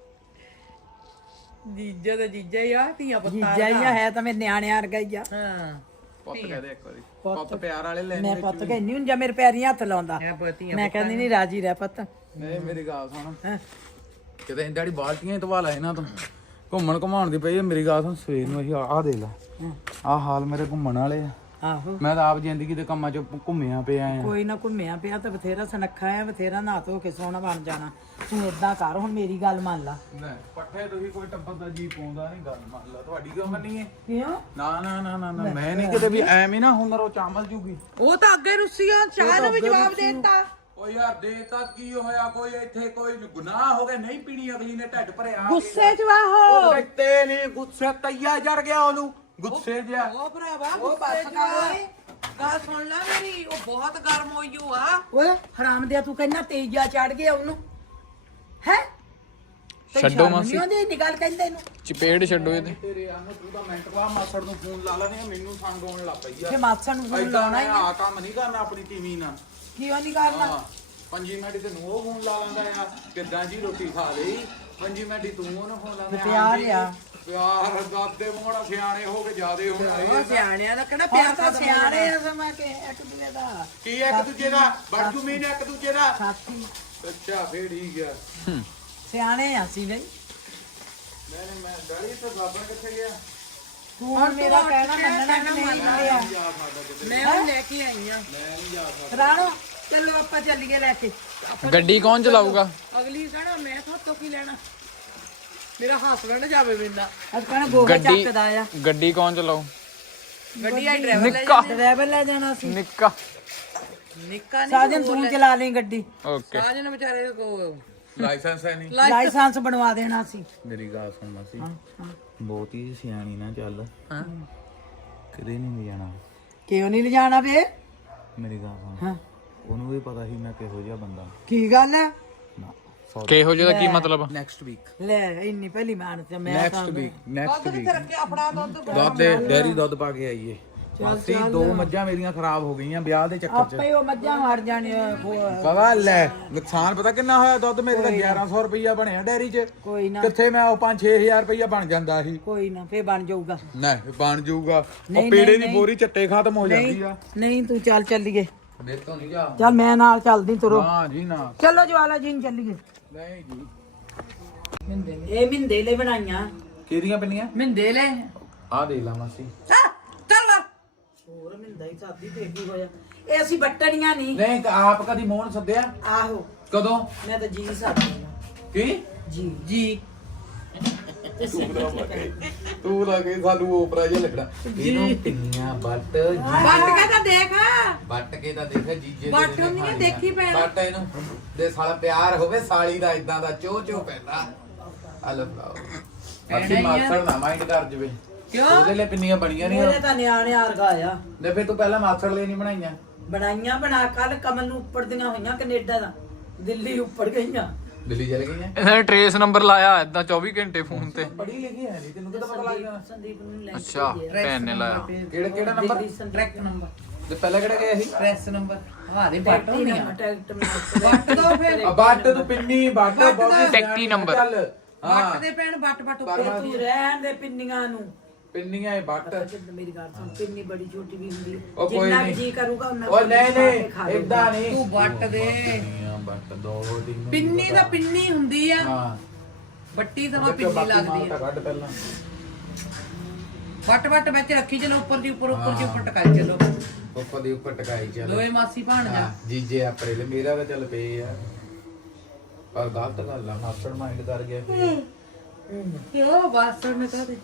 S4: ਜੀਜਾ ਦਾ ਜੀਜਾ ਹੀ ਆ, ਧੀਆਂ ਪੁੱਤਾਂ
S2: ਜੀਜਾ ਹੀ ਆ, ਹੈ ਤਾਂ ਮੇਰੇ ਨਿਆਣੇ ਵਰਗਾ ਹੀ ਆ।
S4: ਹਾਂ
S1: ਪੁੱਤ ਕਹਦੇ ਇੱਕ ਵਾਰੀ, ਪੁੱਤ ਪਿਆਰ ਵਾਲੇ ਲੈਣੇ।
S2: ਮੈਂ ਪੁੱਤ ਕਹਿੰਦੀ ਹੁਣ ਜਾਂ ਮੇਰੇ ਪੈਰੀਂ ਹੱਥ ਲਾਉਂਦਾ,
S4: ਇਹ ਪੁੱਤੀਆਂ
S2: ਮੈਂ ਕਹਿੰਦੀ ਨਹੀਂ ਰਾਜੀ ਰਹਿ ਪੁੱਤ।
S1: ਨਹੀਂ ਮੇਰੀ ਗੱਲ ਸੁਣ, ਕਿਤੇ ਡੈਡੀ ਬਾਲਟੀਆਂ ਹੀ ਧਵਾ ਲੈ ਇਹਨਾਂ ਤੋਂ। ਘੁੰਮਣ ਘੁਮਾਉਣ ਦੀ ਪਈ ਹੈ। ਮੇਰੀ ਗੱਲ ਸੁਣ, ਸਵੇਰ ਨੂੰ ਅਸੀਂ ਆਹ ਦੇ ਲੈ, ਆਹ ਹਾਲ ਮੇਰੇ ਘੁੰਮਣ ਵਾਲੇ ਆ।
S2: ਆਹੋ
S1: ਮੈਂ ਤਾਂ ਆਪ ਜ਼ਿੰਦਗੀ ਦੇ ਕੰਮਾਂ 'ਚ ਘੁੰਮਿਆ ਪਿਆ ਆ।
S2: ਕੋਈ ਨਾ ਘੁੰਮਿਆ ਪਿਆ ਤਾਂ ਬਥੇਰਾ ਸੁਨੱਖਾ ਆ, ਬਥੇਰਾ ਨਹਾ ਧੋ ਕੇ ਸੋਹਣਾ ਬਣ ਜਾਣਾ। ਤੂੰ ਏਦਾਂ ਕਰ, ਹੁਣ ਮੇਰੀ ਗੱਲ ਮੰਨ ਲਾ।
S1: ਪੱਠੇ ਤੁਸੀਂ ਕੋਈ ਟੱਬਰ ਦਾ ਜੀ ਪਾਉਂਦਾ ਨਹੀਂ, ਗੱਲ ਮੰਨ ਲਾ। ਤੁਹਾਡੀ ਕਿਉਂ ਮੰਨੀਏ?
S2: ਕਿਉਂ?
S1: ਨਾ ਨਾ ਨਾ ਨਾ ਨਾ, ਮੈਂ ਨਹੀਂ ਕਿਤੇ ਵੀ ਐਵੇਂ ਨਾ ਹੁਨਰ ਉਹ ਚਾਮਲ ਜੂਗੀ।
S4: ਉਹ ਤਾਂ ਅੱਗੇ ਰੁੱਸੀਆਂ, ਚਾਹ ਨੂੰ ਵੀ ਜਵਾਬ ਦੇ ਦਿੱਤਾ।
S1: ਓ ਯਾਰ ਦੇਤਾ ਕੀ ਹੋਇਆ? ਕੋਈ ਇੱਥੇ ਕੋਈ ਗੁਨਾਹ ਹੋ ਗਿਆ? ਨਹੀਂ ਪੀਣੀ ਅਗਲੀ ਨੇ, ਢਿੱਡ ਭਰਿਆ।
S4: ਗੁੱਸੇ 'ਚ ਵਾਹੋ
S1: ਉਹ ਤੇ ਨਹੀਂ, ਗੁੱਸੇ ਤਈਆ ਜੜ ਗਿਆ ਉਹਨੂੰ, ਗੁੱਸੇ ਜਿਹਾ।
S4: ਉਹ ਭਰਾਵਾ ਗੁੱਸੇ 'ਚ ਵਾ। ਗੱਲ ਸੁਣ ਲੈ ਮੇਰੀ, ਉਹ ਬਹੁਤ ਗਰਮ ਹੋਈ ਓ ਆ।
S2: ਓਏ ਹਰਾਮ ਦਿਆ, ਤੂੰ ਕਹਿੰਦਾ ਤੇਜਾ ਚੜ ਗਿਆ ਉਹਨੂੰ ਹੈ?
S3: ਛੱਡੋ ਮਾਸੀ,
S2: ਨਹੀਂ ਉਹਦੀ ਇੰਨੀ ਗੱਲ ਕਹਿੰਦੇ ਇਹਨੂੰ।
S3: ਚਪੇੜ ਛੱਡੋ ਇਹਦੇ।
S1: ਤੇਰੇ ਆਹ ਤੂੰ ਤਾਂ ਮਿੰਟ ਬਾਅਦ ਮਾਸੜ ਨੂੰ ਫੋਨ ਲਾ ਲੈਣੇ, ਮੈਨੂੰ ਸੰਗ ਆਉਣ ਲੱਗ ਪਈ ਆ।
S2: ਫੇ ਮਾਸਾ ਨੂੰ ਫੋਨ
S1: ਏਦਾਂ
S2: ਲਾਉਣਾ ਹੀ
S1: ਆ ਕੰਮ ਨਹੀਂ ਕਰਨਾ ਆਪਣੀ ਟੀਵੀ ਨਾਲ।
S2: ਕਿਉਂ ਨਹੀਂ ਕਰਨਾ?
S1: 5 ਮਿੰਟ ਤੈਨੂੰ ਉਹ ਫੋਨ ਲਾ ਲੈਂਦਾ ਆ ਕਿੱਦਾਂ ਜੀ ਰੋਟੀ ਖਾ ਲਈ 5 ਮਿੰਟ ਤੂੰ ਉਹਨੂੰ ਫੋਨ ਲਾਉਂਦਾ
S2: ਪਿਆਰ ਆ।
S1: ਪਿਆਰ ਦਾਦੇ ਮੋੜਾ ਸਿਆਣੇ ਹੋ ਕੇ ਜਿਆਦੇ
S4: ਉਹ
S1: ਹੋਣਾ
S4: ਸਿਆਣਿਆਂ ਦਾ ਕਿਹੜਾ
S2: ਪਿਆਰ
S4: ਪਿਆਰ
S2: ਤਾਂ
S4: ਖਤਮ
S2: ਸਿਆਣੇ ਆ ਸਮਾਂ ਕਿ ਇੱਕ ਦੂਜੇ ਦਾ
S1: ਕੀ ਇੱਕ ਦੂਜੇ ਦਾ ਬੜਕੂ ਮੀਨ ਇੱਕ ਦੂਜੇ ਦਾ
S2: ਸਾਥੀ
S1: ਅੱਛਾ ਫੇਰ ਠੀਕ ਆ
S2: ਸਿਆਣੇ ਆ ਸੀ ਨਹੀਂ
S1: ਮੈਂ ਡੜੀ ਤੇ ਬਾਬਾ ਕਿੱਥੇ ਗਿਆ
S2: ਤੂੰ ਹੁਣ ਮੇਰਾ ਕਹਿਣਾ ਮੰਨਣਾ ਕਿ ਨਹੀਂ ਮੰਨਿਆ
S1: ਜਾ ਸਕਦਾ ਕਿਤੇ
S4: ਮੈਂ ਉਹ ਲੈ ਕੇ ਆਈ ਆ
S1: ਮੈਂ ਨਹੀਂ ਜਾ ਸਕਦਾ
S2: ਰਾਣੋ ਚਲੋ ਆਪਾਂ ਚੱਲੀਏ ਲੈ ਕੇ
S3: ਗੱਡੀ ਕੌਣ ਚਲਾਊਗਾ?
S4: ਅਗਲੀ ਕਹਿਣਾ ਮੈਂ ਤੋਂ ਕੀ ਲੈਣਾ ਮੇਰਾ ਹਸਬੰਡ ਜਾਵੇ ਬਿੰਦਾ
S2: ਅੱਜ ਕਹਿਣਾ ਗੋਗਾ
S3: ਗੱਡੀ
S2: ਚੱਕਦਾ ਆ
S3: ਗੱਡੀ ਕੌਣ ਚਲਾਊ?
S4: ਗੱਡੀ ਆ ਡਰਾਈਵਰ ਲੈ
S3: ਨਿੱਕਾ
S2: ਡਰਾਈਵਰ ਲੈ ਜਾਣਾ ਸੀ
S3: ਨਿੱਕਾ
S4: ਨਿੱਕਾ ਨਹੀਂ
S2: ਸਾਜਨ ਤੂੰ ਚਲਾ ਲਈ ਗੱਡੀ
S3: ਓਕੇ
S4: ਸਾਜਨ ਵਿਚਾਰੇ ਕੋ
S1: ਲਾਇਸੈਂਸ ਹੈ ਨਹੀਂ
S2: ਲਾਇਸੈਂਸ ਬਣਵਾ ਦੇਣਾ ਸੀ
S1: ਮੇਰੀ ਗੱਲ ਸੁਣ ਮਾਸੀ ਬਹੁਤ ਹੀ ਸਿਆਣੀ ਨਾ ਚੱਲ
S3: ਹਾਂ
S1: ਕਦੇ ਨਹੀਂ ਜਾਣਾ
S2: ਕਿਉਂ ਨਹੀਂ ਲਿਜਾਣਾ ਵੇ
S1: ਮੇਰੀ ਗੱਲ ਸੁਣ
S2: ਹਾਂ
S1: ਉਹਨੂੰ ਵੀ ਪਤਾ ਸੀ ਮੈਂ ਕਿਹੋ ਜਿਹਾ ਬੰਦਾ
S2: ਕੀ ਗੱਲ ਹੈ
S1: ਨਾ
S3: ਕਿਹੋ ਜਿਹਾ ਦਾ ਕੀ ਮਤਲਬ?
S1: ਨੈਕਸਟ ਵੀਕ
S2: ਲੈ ਇੰਨੀ ਪਹਿਲੀ ਮਾਨ ਤੇ ਮੈਂ
S1: ਨੈਕਸਟ ਵੀਕ ਨੈਕਸਟ ਵੀਕ
S4: ਰੱਖਿਆ ਆਪਣਾ ਦੁੱਧ
S1: ਦੁੱਧ ਦੇ ਡੈਰੀ ਦੁੱਧ ਪਾ ਕੇ ਆਈਏ ਮਾਸੀ 2 ਮੱਝਾਂ ਮੇਰੀਆਂ ਖਰਾਬ ਹੋ ਗਈਆਂ ਵਿਆਹ ਦੇ ਚੱਕਰ 'ਚ
S2: ਆਪੇ ਉਹ ਮੱਝਾਂ ਮਰ ਜਾਣੀਆਂ
S1: ਪਤਾ ਲੈ ਨੁਕਸਾਨ ਪਤਾ ਕਿੰਨਾ ਹੋਇਆ ਦੁੱਧ ਮੇਰੇ ਦਾ 1100 ਰੁਪਈਆ ਬਣਿਆ ਡੈਰੀ 'ਚ
S2: ਕੋਈ ਨਾ
S1: ਕਿੱਥੇ ਮੈਂ ਉਹ 5-6000 ਰੁਪਈਆ ਬਣ ਜਾਂਦਾ ਸੀ
S2: ਕੋਈ ਨਾ ਫੇਰ ਬਣ ਜਾਊਗਾ
S1: ਨਹੀਂ ਬਣ ਜਾਊਗਾ ਉਹ
S2: ਨਹੀਂ,
S1: ਪੇੜੇ ਦੀ
S2: ਨਹੀਂ।
S1: ਬੋਰੀ ਚੱਟੇ ਖਤਮ ਹੋ ਜਾਂਦੀ ਆ
S2: ਨਹੀਂ ਤੂੰ ਚੱਲ ਚੱਲੀਏ
S1: ਮੇਰੇ ਤੋਂ ਨਹੀਂ ਜਾ
S2: ਚੱਲ ਮੈਂ ਨਾਲ ਚੱਲਦੀ ਤੁਰੋ
S1: ਹਾਂ ਜੀ ਨਾ
S2: ਚਲੋ ਜਵਾਲਾ ਜੀ ਨੂੰ ਚੱਲੀਏ
S1: ਨਹੀਂ ਜੀ
S2: ਇਹ ਮਿੰਦੇ ਲੈ ਬਣਾਈਆਂ
S1: ਕਿਹਦੀਆਂ ਪਿੰਨੀਆਂ
S4: ਮਿੰਦੇ ਲੈ
S1: ਆ ਦੇ ਲਾ ਮਾਸੀ
S4: ਚੱਲ
S2: ਹੋਰ ਮਿੰਦਾ ਹੀ ਸਾਦੀ ਦੇਖੀ ਹੋਇਆ ਇਹ ਅਸੀਂ ਬੱਟਣੀਆਂ ਨਹੀਂ
S1: ਨਹੀਂ ਆਪ ਕਦੀ ਮੋਹਨ ਸੱਦਿਆ
S2: ਆਹੋ
S1: ਕਦੋਂ
S2: ਮੈਂ ਤਾਂ ਜੀ ਸਾਦੀ
S1: ਕੀ
S2: ਜੀ
S4: ਜੀ
S1: ਤੂੰ ਲੱਗੇ ਸਾਨੂੰ ਓਪਰਾ ਜਿਹਾ ਲੱਗਣਾ ਇਹਨੂੰ ਪਿੰਨੀਆਂ ਬੱਟ
S4: ਵੱਟ ਕੇ ਤਾਂ ਦੇਖ
S1: ਬੱਟ ਕੇ ਤਾਂ ਦੇਖ ਜੀਜੇ
S4: ਬੱਟ ਹੁੰਦੀ ਆ, ਦੇਖੀ ਭੈਣ।
S1: ਬੱਟ ਇਹਨੂੰ ਦੇ ਸਾਲਾ ਪਿਆਰ ਹੋਵੇ ਸਾਲੀ ਦਾ ਇਦਾਂ ਦਾ ਚੋ ਚੋ ਪੈਂਦਾ ਹਲੋ ਫਲਾਓ ਅਸੀਂ ਮਾਸੜ ਨਾ ਮਾਈਂਡ ਕਰ ਜਵੇ
S4: ਕਿਉਂ?
S1: ਉਹਦੇ ਲਈ ਪਿੰਨੀਆਂ ਬਣੀਆਂ ਨਹੀਂ
S2: ਮੇਰੇ ਤਾਂ ਨਿਆਣੇ ਵਰਗਾ ਆ
S1: ਨੇ ਫੇ ਤੂੰ ਪਹਿਲਾਂ ਮਾਸੜ ਲਈ ਨਹੀਂ ਬਣਾਈਆਂ
S2: ਬਣਾਈਆਂ ਬਣਾ ਕੱਲ ਕਮਲ ਨੂੰ ਉੱਪਰ ਦੀਆਂ ਹੋਈਆਂ ਕੈਨੇਡਾ ਦਾ ਦਿੱਲੀ ਉੱਪਰ ਗਈਆਂ
S1: ਦਿੱਲੀ ਚਲੇ ਗਈਆਂ
S3: ਇਹਨਾਂ ਨੇ ਟ੍ਰੇਸ ਨੰਬਰ ਲਾਇਆ ਏਦਾਂ 24 ਘੰਟੇ ਫੋਨ ਤੇ।
S1: ਬੜੀ ਲਿਖੀ ਹੈ ਨਹੀਂ ਤੈਨੂੰ ਕਿੱਦਾਂ ਪਤਾ ਲੱਗ ਜਾਣਾ
S2: ਸੰਦੀਪ ਨੂੰ ਲੈ
S3: ਅੱਛਾ ਭੈਣ ਨੇ ਲਾਇਆ।
S1: ਕਿਹੜਾ ਨੰਬਰ
S4: ਟਰੈਕ ਨੰਬਰ
S1: ਤੇ ਪਹਿਲਾਂ ਕਿਹੜਾ ਗਿਆ ਸੀ
S4: ਪ੍ਰੈਸ ਨੰਬਰ ਹਾਰੇ ਬੱਟ ਹੁੰਦੀਆਂ
S2: ਟੈਕਟ
S4: ਬੱਟ ਦੋ ਫਿਰ
S1: ਬੱਟ ਤੂੰ ਪਿੰਨੀ ਬੱਟ ਬਹੁਤ
S3: ਟੈਕਟੀ ਨੰਬਰ।
S1: ਚੱਲ ਹਾਂ
S4: ਬੱਟ ਦੇ ਪੈਣ ਬੱਟ ਉੱਪਰ
S2: ਤੂੰ ਰਹਿਣ ਦੇ ਪਿੰਨੀਆਂ ਨੂੰ
S1: ਪਿੰਨੀਆਂ ਇਹ ਬੱਟ
S2: ਮੇਰੀ ਗੱਲ ਸੁਣ ਪਿੰਨੀ ਬੜੀ ਛੋਟੀ ਵੀ ਹੁੰਦੀ
S1: ਉਹ ਕੋਈ
S2: ਜਿੰਨਾ
S1: ਨਹੀਂ।
S2: ਜੀ ਕਰੂਗਾ ਉਹਨਾਂ
S1: ਉਹ ਨਹੀਂ ਇਦਾਂ ਨਹੀਂ
S4: ਤੂੰ ਬੱਟ ਦੇ
S1: ਪਿੰਨੀਆਂ ਬੱਟ ਦੋ ਦਿਨ
S4: ਪਿੰਨੀ ਤਾਂ ਪਿੰਨੀ ਹੁੰਦੀ ਆ
S1: ਹਾਂ
S4: ਬੱਟੀ ਤਾਂ ਪਿੰਨੀ ਲੱਗਦੀ ਆ
S1: ਕੱਢ ਪਹਿਲਾਂ
S4: ਬੱਟ ਵਿੱਚ ਰੱਖੀ ਚਲੋ ਉੱਪਰ ਦੀ ਉੱਪਰ ਟਕਾਈ ਚਲੋ
S1: ਉੱਪਰ ਦੀ ਉੱਪਰ ਟਕਾਈ ਚੱਲ
S4: ਦੋਏ ਮਾਸੀ ਭਾਣ ਜਾ
S1: ਜੀਜੇ ਆਪਣੇ ਲਈ ਮੇਰਾ ਤਾਂ ਚੱਲ ਪਏ ਆ ਪਰ ਗਲਤ ਗੱਲ ਆ ਮਾਸਟਰ ਮਾਈਂਡ ਕਰ ਗਿਆ
S4: ਕਿਉਂ ਬਾਸਰ ਨੇ ਕਹਦੇ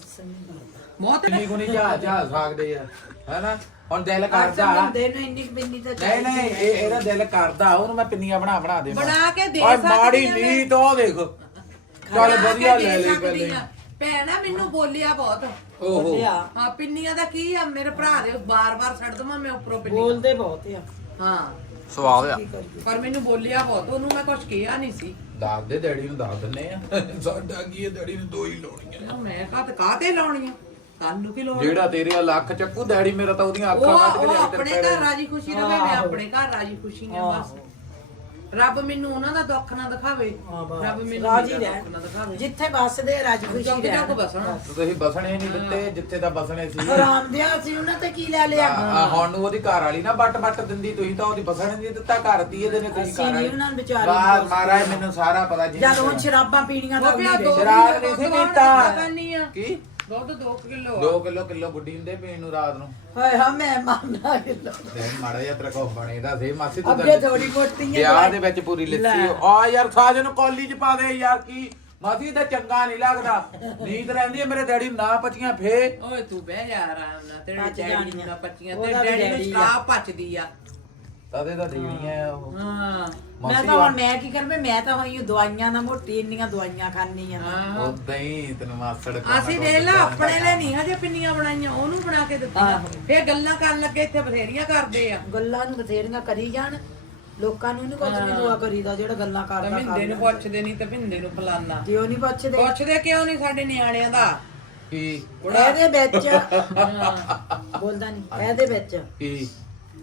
S4: ਮੌਤ
S1: ਪਿੰਨੀ ਕੋ ਨਹੀਂ ਜਾ ਸਕਦੇ ਆ ਹੈਨਾ ਹੁਣ ਦਿਲ ਕਰਦਾ
S2: ਦੇ ਨੂੰ ਇੰਨੀ ਕੁ ਪਿੰਨੀ ਤਾਂ
S1: ਨਹੀਂ ਇਹਦਾ ਦਿਲ ਕਰਦਾ ਉਹਨੂੰ ਮੈਂ ਪਿੰਨੀਆਂ ਬਣਾ ਦੇ
S4: ਬਣਾ ਕੇ ਦੇ
S1: ਓਏ
S4: ਸਕਦੀ
S1: ਮਾੜੀ
S4: ਆ ਮੈਂ।
S1: ਨੀਤ ਉਹ ਦੇਖ ਚੱਲ ਵਧੀਆ ਲੈ ਲਈ ਪਹਿਲੇ
S4: ਭੈਣਾ ਮੈਨੂੰ ਬੋਲਿਆ ਬਹੁਤ
S1: ਓਹੋ
S4: ਹਾਂ ਪਿੰਨੀਆਂ ਦਾ ਕੀ ਆ ਮੇਰੇ ਭਰਾ ਦੇ ਬਾਰ-ਬਾਰ ਛੱਡ ਦਵਾਂ ਮੈਂ ਉੱਪਰੋਂ ਪਿੰਨੀ
S2: ਬੋਲਦੇ ਬਹੁਤ ਆ
S4: ਹਾਂ
S3: ਸਵਾਦ ਆ।
S4: ਪਰ ਮੈਨੂੰ ਬੋਲਿਆ ਬਹੁਤ ਉਹਨੂੰ ਮੈਂ ਕੁਝ ਕਿਹਾ ਨਹੀਂ ਸੀ
S1: ਦੱਸ ਦੇ ਡੈਡੀ ਨੂੰ ਦੱਸ ਦਿੰਨੇ ਆ ਸਾਡਾ ਕੀ ਹੈ ਡੈਡੀ ਨੂੰ 2 ਹੀ ਲਾਉਣੀਆਂ
S4: ਮੈਂ ਕਾਹਤੇ ਲਾਉਣੀਆਂ ਤੁਹਾਨੂੰ ਕੀ ਲੋੜ
S1: ਜਿਹੜਾ ਤੇਰੇ ਲੱਖ ਚੱਕੂ ਡੈਡੀ ਮੇਰਾ ਤਾਂ ਉਹਦੀਆਂ ਅੱਖਾਂ
S4: ਉਹ
S1: ਕੱਢ ਕੇ
S4: ਉਹ
S1: ਲੈ ਕੇ
S4: ਆਪਣੇ
S1: ਤੇਰੇ
S4: ਘਰ ਰਾਜੀ ਖੁਸ਼ੀ ਰਵੇ ਮੈਂ ਆਪਣੇ ਘਰ ਰਾਜੀ ਖੁਸ਼ੀ ਆ ਬਸ ਰੱਬ ਮੈਨੂੰ ਉਹਨਾਂ ਦਾ ਦੁੱਖ ਨਾ ਦਿਖਾਵੇ ਰੱਬ ਮੈਨੂੰ
S2: ਰਾਜੀ
S4: ਮੇਰਾ
S2: ਰਹਿ
S4: ਦੁੱਖ ਨਾ ਦਿਖਾਵੇ
S2: ਜਿੱਥੇ ਵੱਸਦੇ ਰਾਜ ਖੁਸ਼ੀ
S4: ਚੁੱਕ
S2: ਰਹਿ
S4: ਚੁੱਕ ਬਸਣਾ
S1: ਤੁਸੀਂ ਬਸਣੇ ਨਹੀਂ ਦਿੱਤੇ ਜਿੱਥੇ ਤਾਂ ਬਸਣੇ ਸੀ
S2: ਆਰਾਮ ਦਿਆ ਸੀ ਉਹਨਾਂ ਤੇ ਕੀ ਲੈ ਲਿਆ
S1: ਆ ਹੁਣ ਨੂੰ ਉਹਦੀ ਘਰ ਵਾਲੀ ਨਾ ਬੱਟ ਦਿੰਦੀ ਤੁਸੀਂ ਤਾਂ ਉਹਦੀ ਬਸਣ ਨਹੀਂ ਦਿੱਤਾ ਘਰ ਦੀ ਇਹਦੇ ਨੇ ਤੁਸੀਂ
S2: ਅਸੀਂ
S1: ਘਰ
S2: ਨੀ
S1: ਵਾਲੀ
S2: ਉਹਨਾਂ ਨੂੰ ਵਿਚਾਰੀ
S1: ਬਾਹਰ ਮਹਾਰਾਜ ਮੈਨੂੰ ਸਾਰਾ ਪਤਾ ਜੀ
S2: ਜਦ ਹੁਣ ਸ਼ਰਾਬਾਂ ਪੀਣੀਆਂ ਤਾਂ
S4: ਉਹ ਪਿਆ
S2: ਉਹਦੀ
S4: ਦੋ
S1: ਸ਼ਰਾਬ ਨਹੀਂ ਸੀ ਪੀਤਾ
S4: ਕਰਨੀ ਆ
S1: ਕੀ
S4: ਦੁੱਧ 2 ਕਿਲੋ
S1: 2 ਕਿਲੋ ਬੁੱਢੀ ਹੁੰਦੇ ਪੀਣ ਨੂੰ ਰਾਤ ਨੂੰ
S2: ਹਾਏ ਹਾਂ ਮੈਂ ਮੰਨਦਾ ਕਿਲੋ
S1: ਤੇ ਮਾੜਾ ਜਿਹਾ ਤੇਰਾ ਕੋ ਬਣੇਦਾ ਸੀ ਮਾਸੀ ਤੂੰ
S2: ਅੱਗੇ ਥੋੜੀ ਮੋਟੀ ਹੈ
S1: ਵਿਆਹ ਦੇ ਵਿੱਚ ਪੂਰੀ ਲੱਸੀ ਆ ਯਾਰ ਸਾਜ ਨੂੰ ਕਾਲਜ ਪਾ ਦੇ ਯਾਰ ਕੀ ਮਾਸੀ ਤਾਂ ਚੰਗਾ ਨਹੀਂ ਲੱਗਦਾ ਨੀਂਦ ਰਹਿੰਦੀ ਹੈ ਮੇਰੇ ਡੈਡੀ ਨੂੰ ਨਾ ਪਚੀਆਂ ਫੇ
S4: ਓਏ ਤੂੰ ਬਹਿ ਜਾ ਆਰਾਮ ਨਾਲ ਤੇਰੇ
S2: ਪਚ
S4: ਡੈਡੀ ਨੂੰ
S2: ਜਾਣੀਆਂ।
S4: ਨਾ ਪੱਚੀਆਂ
S2: ਉਹਦਾ
S4: ਤੇ
S2: ਵੀ
S4: ਡੈਡੀ ਨੂੰ
S2: ਡੈਡੀ
S4: ਸ਼ਰਾਬ ਪਚਦੀ ਆ
S1: ਤਦੇ ਤਾਂ ਦੇਣੀ ਹੈ ਉਹ
S4: ਹਾਂ
S2: ਮੈਂ ਤਾਂ ਹੁਣ ਮੈਂ ਕੀ ਕਰਵੇਂ ਮੈਂ ਤਾਂ ਹੋਈ ਦਵਾਈਆਂ ਨਾਲ ਮੋਟੀ ਇੰਨੀਆਂ ਦਵਾਈਆਂ ਖਾਣੀ ਆ
S4: ਹਾਂ
S1: ਉਦਾਂ ਹੀ ਤੈਨੂੰ ਮਾਸੜ
S4: ਅਸੀਂ ਦੇਖ ਲਾ ਆਪਣੇ ਲਈ ਨਹੀਂ ਹਜੇ ਪਿੰਨੀਆਂ ਬਣਾਈਆਂ ਉਹਨੂੰ ਬਣਾ ਕੇ ਦਿੱਤੀਆਂ ਫੇਰ ਗੱਲਾਂ ਕਰਨ ਲੱਗੇ ਇੱਥੇ ਬਥੇਰੀਆਂ ਕਰਦੇ ਆ
S2: ਗੱਲਾਂ ਨੂੰ ਬਥੇਰੀਆਂ ਕਰੀ ਜਾਣ ਲੋਕਾਂ ਨੂੰ ਨਹੀਂ ਕੁਝ ਨਹੀਂ ਦੁਆ ਕਰੀਦਾ ਜਿਹੜਾ ਗੱਲਾਂ
S4: ਤਾਂ
S2: ਕਰਦਾ
S4: ਮਿੰਦੇ ਨੂੰ ਪੁੱਛਦੇ ਨਹੀਂ ਤੇ ਮਿੰਦੇ ਨੂੰ ਫਲਾਨਾ
S2: ਕਿਉਂ ਨਹੀਂ ਪੁੱਛਦੇ
S4: ਪੁੱਛਦੇ ਕਿਉਂ ਨਹੀਂ ਸਾਡੇ ਨਿਆਣਿਆਂ ਦਾ
S1: ਕੀ
S2: ਇਹਦੇ ਵਿੱਚ ਬੋਲਦਾ ਨਹੀਂ ਇਹਦੇ ਵਿੱਚ
S1: ਕੀ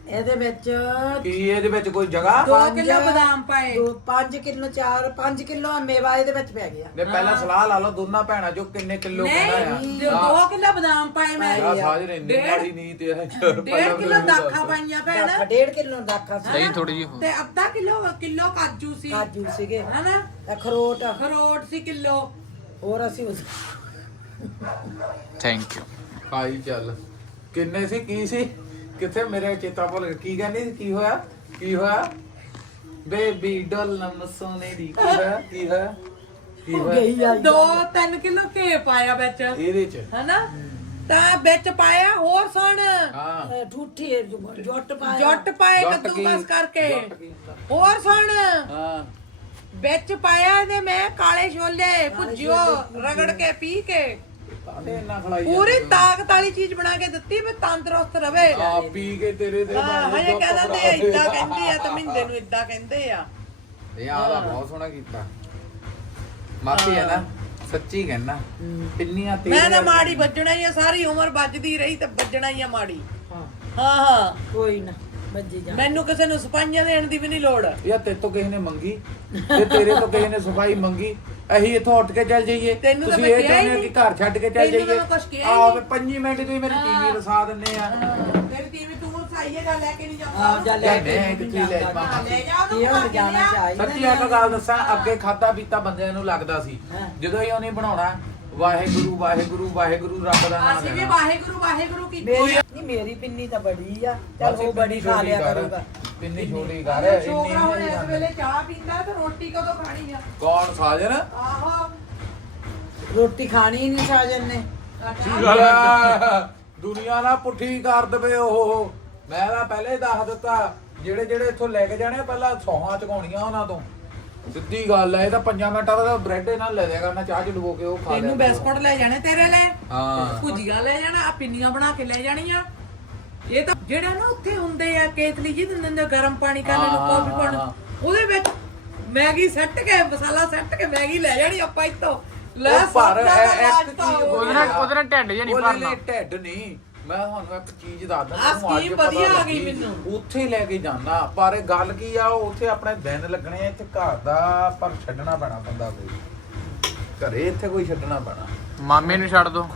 S2: ਇਹਦੇ ਵਿੱਚ
S1: ਕੀ ਇਹਦੇ ਵਿੱਚ ਕੋਈ ਜਗ੍ਹਾ
S4: 2 ਕਿਲੋ ਬਦਾਮ ਪਾਏ
S2: 5 ਕਿਲੋ 5 ਕਿਲੋ ਮੇਵਾ ਇਹਦੇ ਵਿੱਚ ਪੈ ਗਿਆ।
S1: ਨੇ ਪਹਿਲਾਂ ਸਲਾਹ ਲਾ ਲਓ ਦੋਨਾਂ ਭੈਣਾਂ ਚੋਂ ਕਿੰਨੇ ਕਿਲੋ
S4: ਨਹੀਂ 2 ਕਿਲੋ ਬਦਾਮ ਪਾਏ ਮੈਂ
S1: ਆ ਸਾਜ ਰਹਿੰਦੀ ਮਾੜੀ ਨਹੀਂ ਤੇ
S4: 1.5 ਕਿਲੋ ਦਾਖਾ ਪਾਈਆਂ ਭੈਣ
S2: 1.5 ਕਿਲੋ ਦਾਖਾ ਸੀ
S3: ਨਹੀਂ ਥੋੜੀ ਜਿਹੀ
S4: ਤੇ ਅੱਧਾ ਕਿਲੋ ਕਾਜੂ ਸੀ
S2: ਕਾਜੂ ਸੀਗੇ
S4: ਹਨਾ
S2: ਅਖਰੋਟ
S4: ਅਖਰੋਟ ਸੀ ਕਿਲੋ
S2: ਹੋਰ ਅਸੀਂ
S3: ਥੈਂਕ ਯੂ
S1: ਖਾਈ ਚੱਲ ਕਿੰਨੇ ਸੀ ਕੀ ਸੀ ਕਿੱਥੇ ਮੇਰੇ ਚੇਤਾ ਭੁੱਲ ਗਿਆ ਕੀ ਕਹਿੰਦੀ ਸੀ ਕੀ ਹੋਇਆ ਬੇਬੀ ਡੋਲਮ ਸੋਨੇ ਦੀ ਕੀ ਹੋਇਆ
S4: 2-3 ਕਿਲੋ ਘੇ ਪਾਇਆ ਵਿੱਚ
S1: ਇਹਦੇ ਚ
S4: ਹਨਾ ਤਾਂ ਵਿੱਚ ਪਾਇਆ ਹੋਰ ਸੁਣ
S1: ਹਾਂ
S2: ਠੂਠੀ ਜੁੱਟ ਪਾਇਆ
S4: ਜੱਟ ਪਾਏ
S1: ਜੱਟ
S4: ਕੱਦੂਕਸ
S1: ਕੀ?
S4: ਕਰਕੇ
S1: ਜੱਟ ਕੀ?
S4: ਹੋਰ ਸੁਣ
S1: ਹਾਂ
S4: ਵਿੱਚ ਪਾਇਆ ਇਹਦੇ ਮੈਂ ਕਾਲੇ ਛੋਲੇ ਭੁੱਜਿਓ ਰਗੜ ਕੇ ਪੀ ਕੇ
S1: ਕਾਹਦੇ ਇੰਨਾ ਖਲਾਈ
S4: ਪੂਰੀ ਤਾਕਤ ਵਾਲੀ ਚੀਜ਼ ਬਣਾ ਕੇ ਦਿੱਤੀ ਵੀ ਤੰਦਰੁਸਤ ਰਵੇ
S1: ਆ ਪੀ ਕੇ ਤੇਰੇ ਦੇ
S4: ਹਾਂ ਹਜੇ ਕਹਿੰਦੇ ਆ ਇਦਾਂ ਕਹਿੰਦੇ ਆ ਤੇ ਮਿੰਦੇ ਨੂੰ ਇਦਾਂ ਕਹਿੰਦੇ ਆ
S1: ਇਹ ਆਲਾ ਬਹੁਤ ਸੋਹਣਾ ਕੀਤਾ ਮਾਪੀ ਹੈ ਨਾ ਸੱਚੀ ਕਹਿਣਾ ਪਿੰਨੀਆਂ ਤੇ
S4: ਮੈਂ ਤਾਂ ਮਾੜੀ ਵੱਜਣਾ ਹੀ ਆ ਸਾਰੀ ਉਮਰ ਵੱਜਦੀ ਰਹੀ ਤੇ ਵੱਜਣਾ ਹੀ ਆ ਮਾੜੀ ਹਾਂ
S2: ਕੋਈ ਨਾ ਵੱਜੀ ਜਾ
S4: ਮੈਨੂੰ ਕਿਸੇ ਨੂੰ ਸਪਾਈਆਂ ਦੇਣ ਦੀ ਵੀ ਨਹੀਂ ਲੋੜ
S1: ਯਾ ਤੇਰੇ ਤੋਂ ਕਿਸੇ ਨੇ ਮੰਗੀ ਤੇ ਤੇਰੇ ਤੋਂ ਕਿਸੇ ਨੇ ਸਫਾਈ ਮੰਗੀ ਅਸੀਂ ਇੱਥੋਂ ਉੱਠ ਕੇ ਚੱਲ ਜਾਈਏ
S4: ਤੈਨੂੰ ਤਾਂ
S1: ਤੁਸੀਂ
S4: ਮੈਂ
S1: ਇਹ
S4: ਕਿਹਾ ਹੀ
S1: ਚਾਹੁੰਦੇ ਹੋ ਕਿ
S4: ਨਹੀਂ।
S1: ਘਰ ਛੱਡ ਕੇ ਚੱਲ
S4: ਤੈਨੂੰ ਤਾਂ
S1: ਜਾਈਏ
S4: ਮੈਂ ਕੁਛ ਕਿਹਾ ਹੀ
S1: ਆਹ
S4: ਨਹੀਂ।
S1: 5 ਮਿੰਟ ਤੁਸੀਂ ਮੇਰੀ ਟੀਵੀ ਵਸਾ ਦਿੰਨੇ ਆ
S4: ਤੇਰੀ ਟੀਵੀ ਤੂੰ ਸਾਈਏਗਾ ਲੈ ਕੇ ਨਹੀਂ ਜਾਂਦਾ
S2: ਆ ਜਾ ਲੈ ਕੇ
S1: ਲੈ ਕੇ ਲੈ ਮਾਮਾ
S4: ਲੈ ਜਾ
S2: ਇਹ ਹੁਣ ਜਾਣਾ ਚਾਹੀਦਾ
S1: ਸੱਚੀ ਇੱਕ ਗੱਲ ਦੱਸਾਂ ਅੱਗੇ ਖਾਦਾ ਪੀਤਾ ਬੰਦਿਆਂ ਨੂੰ ਲੱਗਦਾ ਸੀ ਜਦੋਂ ਹੀ ਉਹਨੇ ਬਣਾਉਣਾ ਵਾਹਿਗੁਰੂ ਵਾਹਿਗੁਰੂ ਵਾਹਿਗੁਰੂ ਰੱਬ ਦਾ ਨਾਮ
S4: ਅਸੀਂ ਵੀ
S1: ਲੈਣਾ
S4: ਵਾਹਿਗੁਰੂ ਕੀਤੀ
S2: ਮੇਰੀ ਨਹੀਂ ਮੇਰੀ ਪਿੰਨੀ ਤਾਂ ਬੜੀ ਆ ਚੱਲ ਉਹ ਬੜੀ ਖਾ ਲਿਆ ਕਰੂਗਾ
S1: ਪਿੰਨੀ ਛੋਟੀ ਕਰ
S4: ਛੋਕਰਾ ਹੁਣ
S1: ਇੰਨੀ
S4: ਇਸ ਵੇਲੇ ਚਾਹ ਪੀਂਦਾ ਤੇ ਰੋਟੀ ਕਦੋਂ ਖਾਣੀ ਆ
S1: ਕੌਣ ਸਾਜਨ
S4: ਆਹੋ
S2: ਰੋਟੀ ਖਾਣੀ ਨਹੀਂ ਸਾਜਨ ਨੇ
S1: ਦੁਨੀਆ ਨਾ ਪੁੱਠੀ ਕਰ ਦਵੇ ਉਹ ਮੈਂ ਤਾਂ ਪਹਿਲੇ ਦੱਸ ਦਿੱਤਾ ਜਿਹੜੇ ਜਿਹੜੇ ਇੱਥੋਂ ਲੈ ਕੇ ਜਾਣੇ ਪਹਿਲਾਂ ਸੌਹਾਂ ਚਕਾਉਣੀਆਂ ਉਹਨਾਂ ਤੋਂ ਸਿੱਧੀ ਗੱਲ ਹੈ ਇਹ ਤਾਂ 5 ਮਿੰਟਾਂ ਦਾ ਬ੍ਰੈਡ ਨਾਲ ਲੈ ਜਾਏਗਾ ਨਾ ਚਾਹ ਚ ਡੁਬੋ ਕੇ ਉਹ ਖਾ
S4: ਤੈਨੂੰ ਬਿਸਕੁਟ ਲੈ ਜਾਣੇ ਤੇਰੇ ਲਈ
S1: ਹਾਂ
S4: ਭੁਜੀਆ ਲੈ ਜਾਣਾ ਆ ਪਿੰਨੀਆਂ ਬਣਾ ਕੇ ਲੈ ਜਾਣੀਆਂ ਇਹ ਤਾਂ ਜਿਹੜਾ ਨਾ ਉੱਥੇ ਹੁੰਦੇ ਆ ਕੇਤਲੀ ਜੀ ਦਿੰਦੇ ਨੇ ਗਰਮ ਪਾਣੀ ਕਰਨ ਨੂੰ ਕਾਫੀ ਪਾਉਣ ਉਹਦੇ ਵਿੱਚ ਮੈਗੀ ਸੱਟ ਕੇ ਮਸਾਲਾ ਸੱਟ ਕੇ ਮੈਗੀ ਲੈ ਜਾਣੀ ਆਪਾਂ ਇੱਥੋਂ ਲੈ
S1: ਉਹ ਪਰ
S4: ਸੌਦਾ ਦਾ
S1: ਇੱਕ
S4: ਰਾਜ
S1: ਚੀਜ਼
S4: ਤਾਂ ਹੋ
S3: ਉਹਦੇ
S4: ਗਿਆ।
S3: ਨਾਲ ਢਿੱਡ ਜਿਹਾ ਨਹੀਂ
S1: ਉਹਦੇ
S3: ਭਰਨਾ
S1: ਲਈ ਢਿੱਡ ਨਹੀਂ ਮੈਂ ਤੁਹਾਨੂੰ ਇੱਕ ਚੀਜ਼ ਦੱਸਦਾ
S4: ਆਹ
S1: ਤੁਹਾਨੂੰ ਅੱਜ
S4: ਸਕੀਮ
S1: ਪਤਾ
S4: ਵਧੀਆ ਆ ਗਈ
S1: ਲੱਗੀ।
S4: ਮੈਨੂੰ।
S1: ਉੱਥੇ ਲੈ ਕੇ ਜਾਣਾ ਪਰ ਇਹ ਗੱਲ ਕੀ ਆ ਉੱਥੇ ਆਪਣੇ ਦਿਨ ਲੱਗਣੇ ਆ ਇੱਥੇ ਘਰ ਦਾ ਪਰ ਛੱਡਣਾ ਪੈਣਾ ਬੰਦਾ ਕੋਈ ਘਰੇ ਇੱਥੇ ਕੋਈ ਛੱਡਣਾ ਪੈਣਾ
S3: ਮਾਮੇ ਨੂੰ ਛੱਡ ਦੋ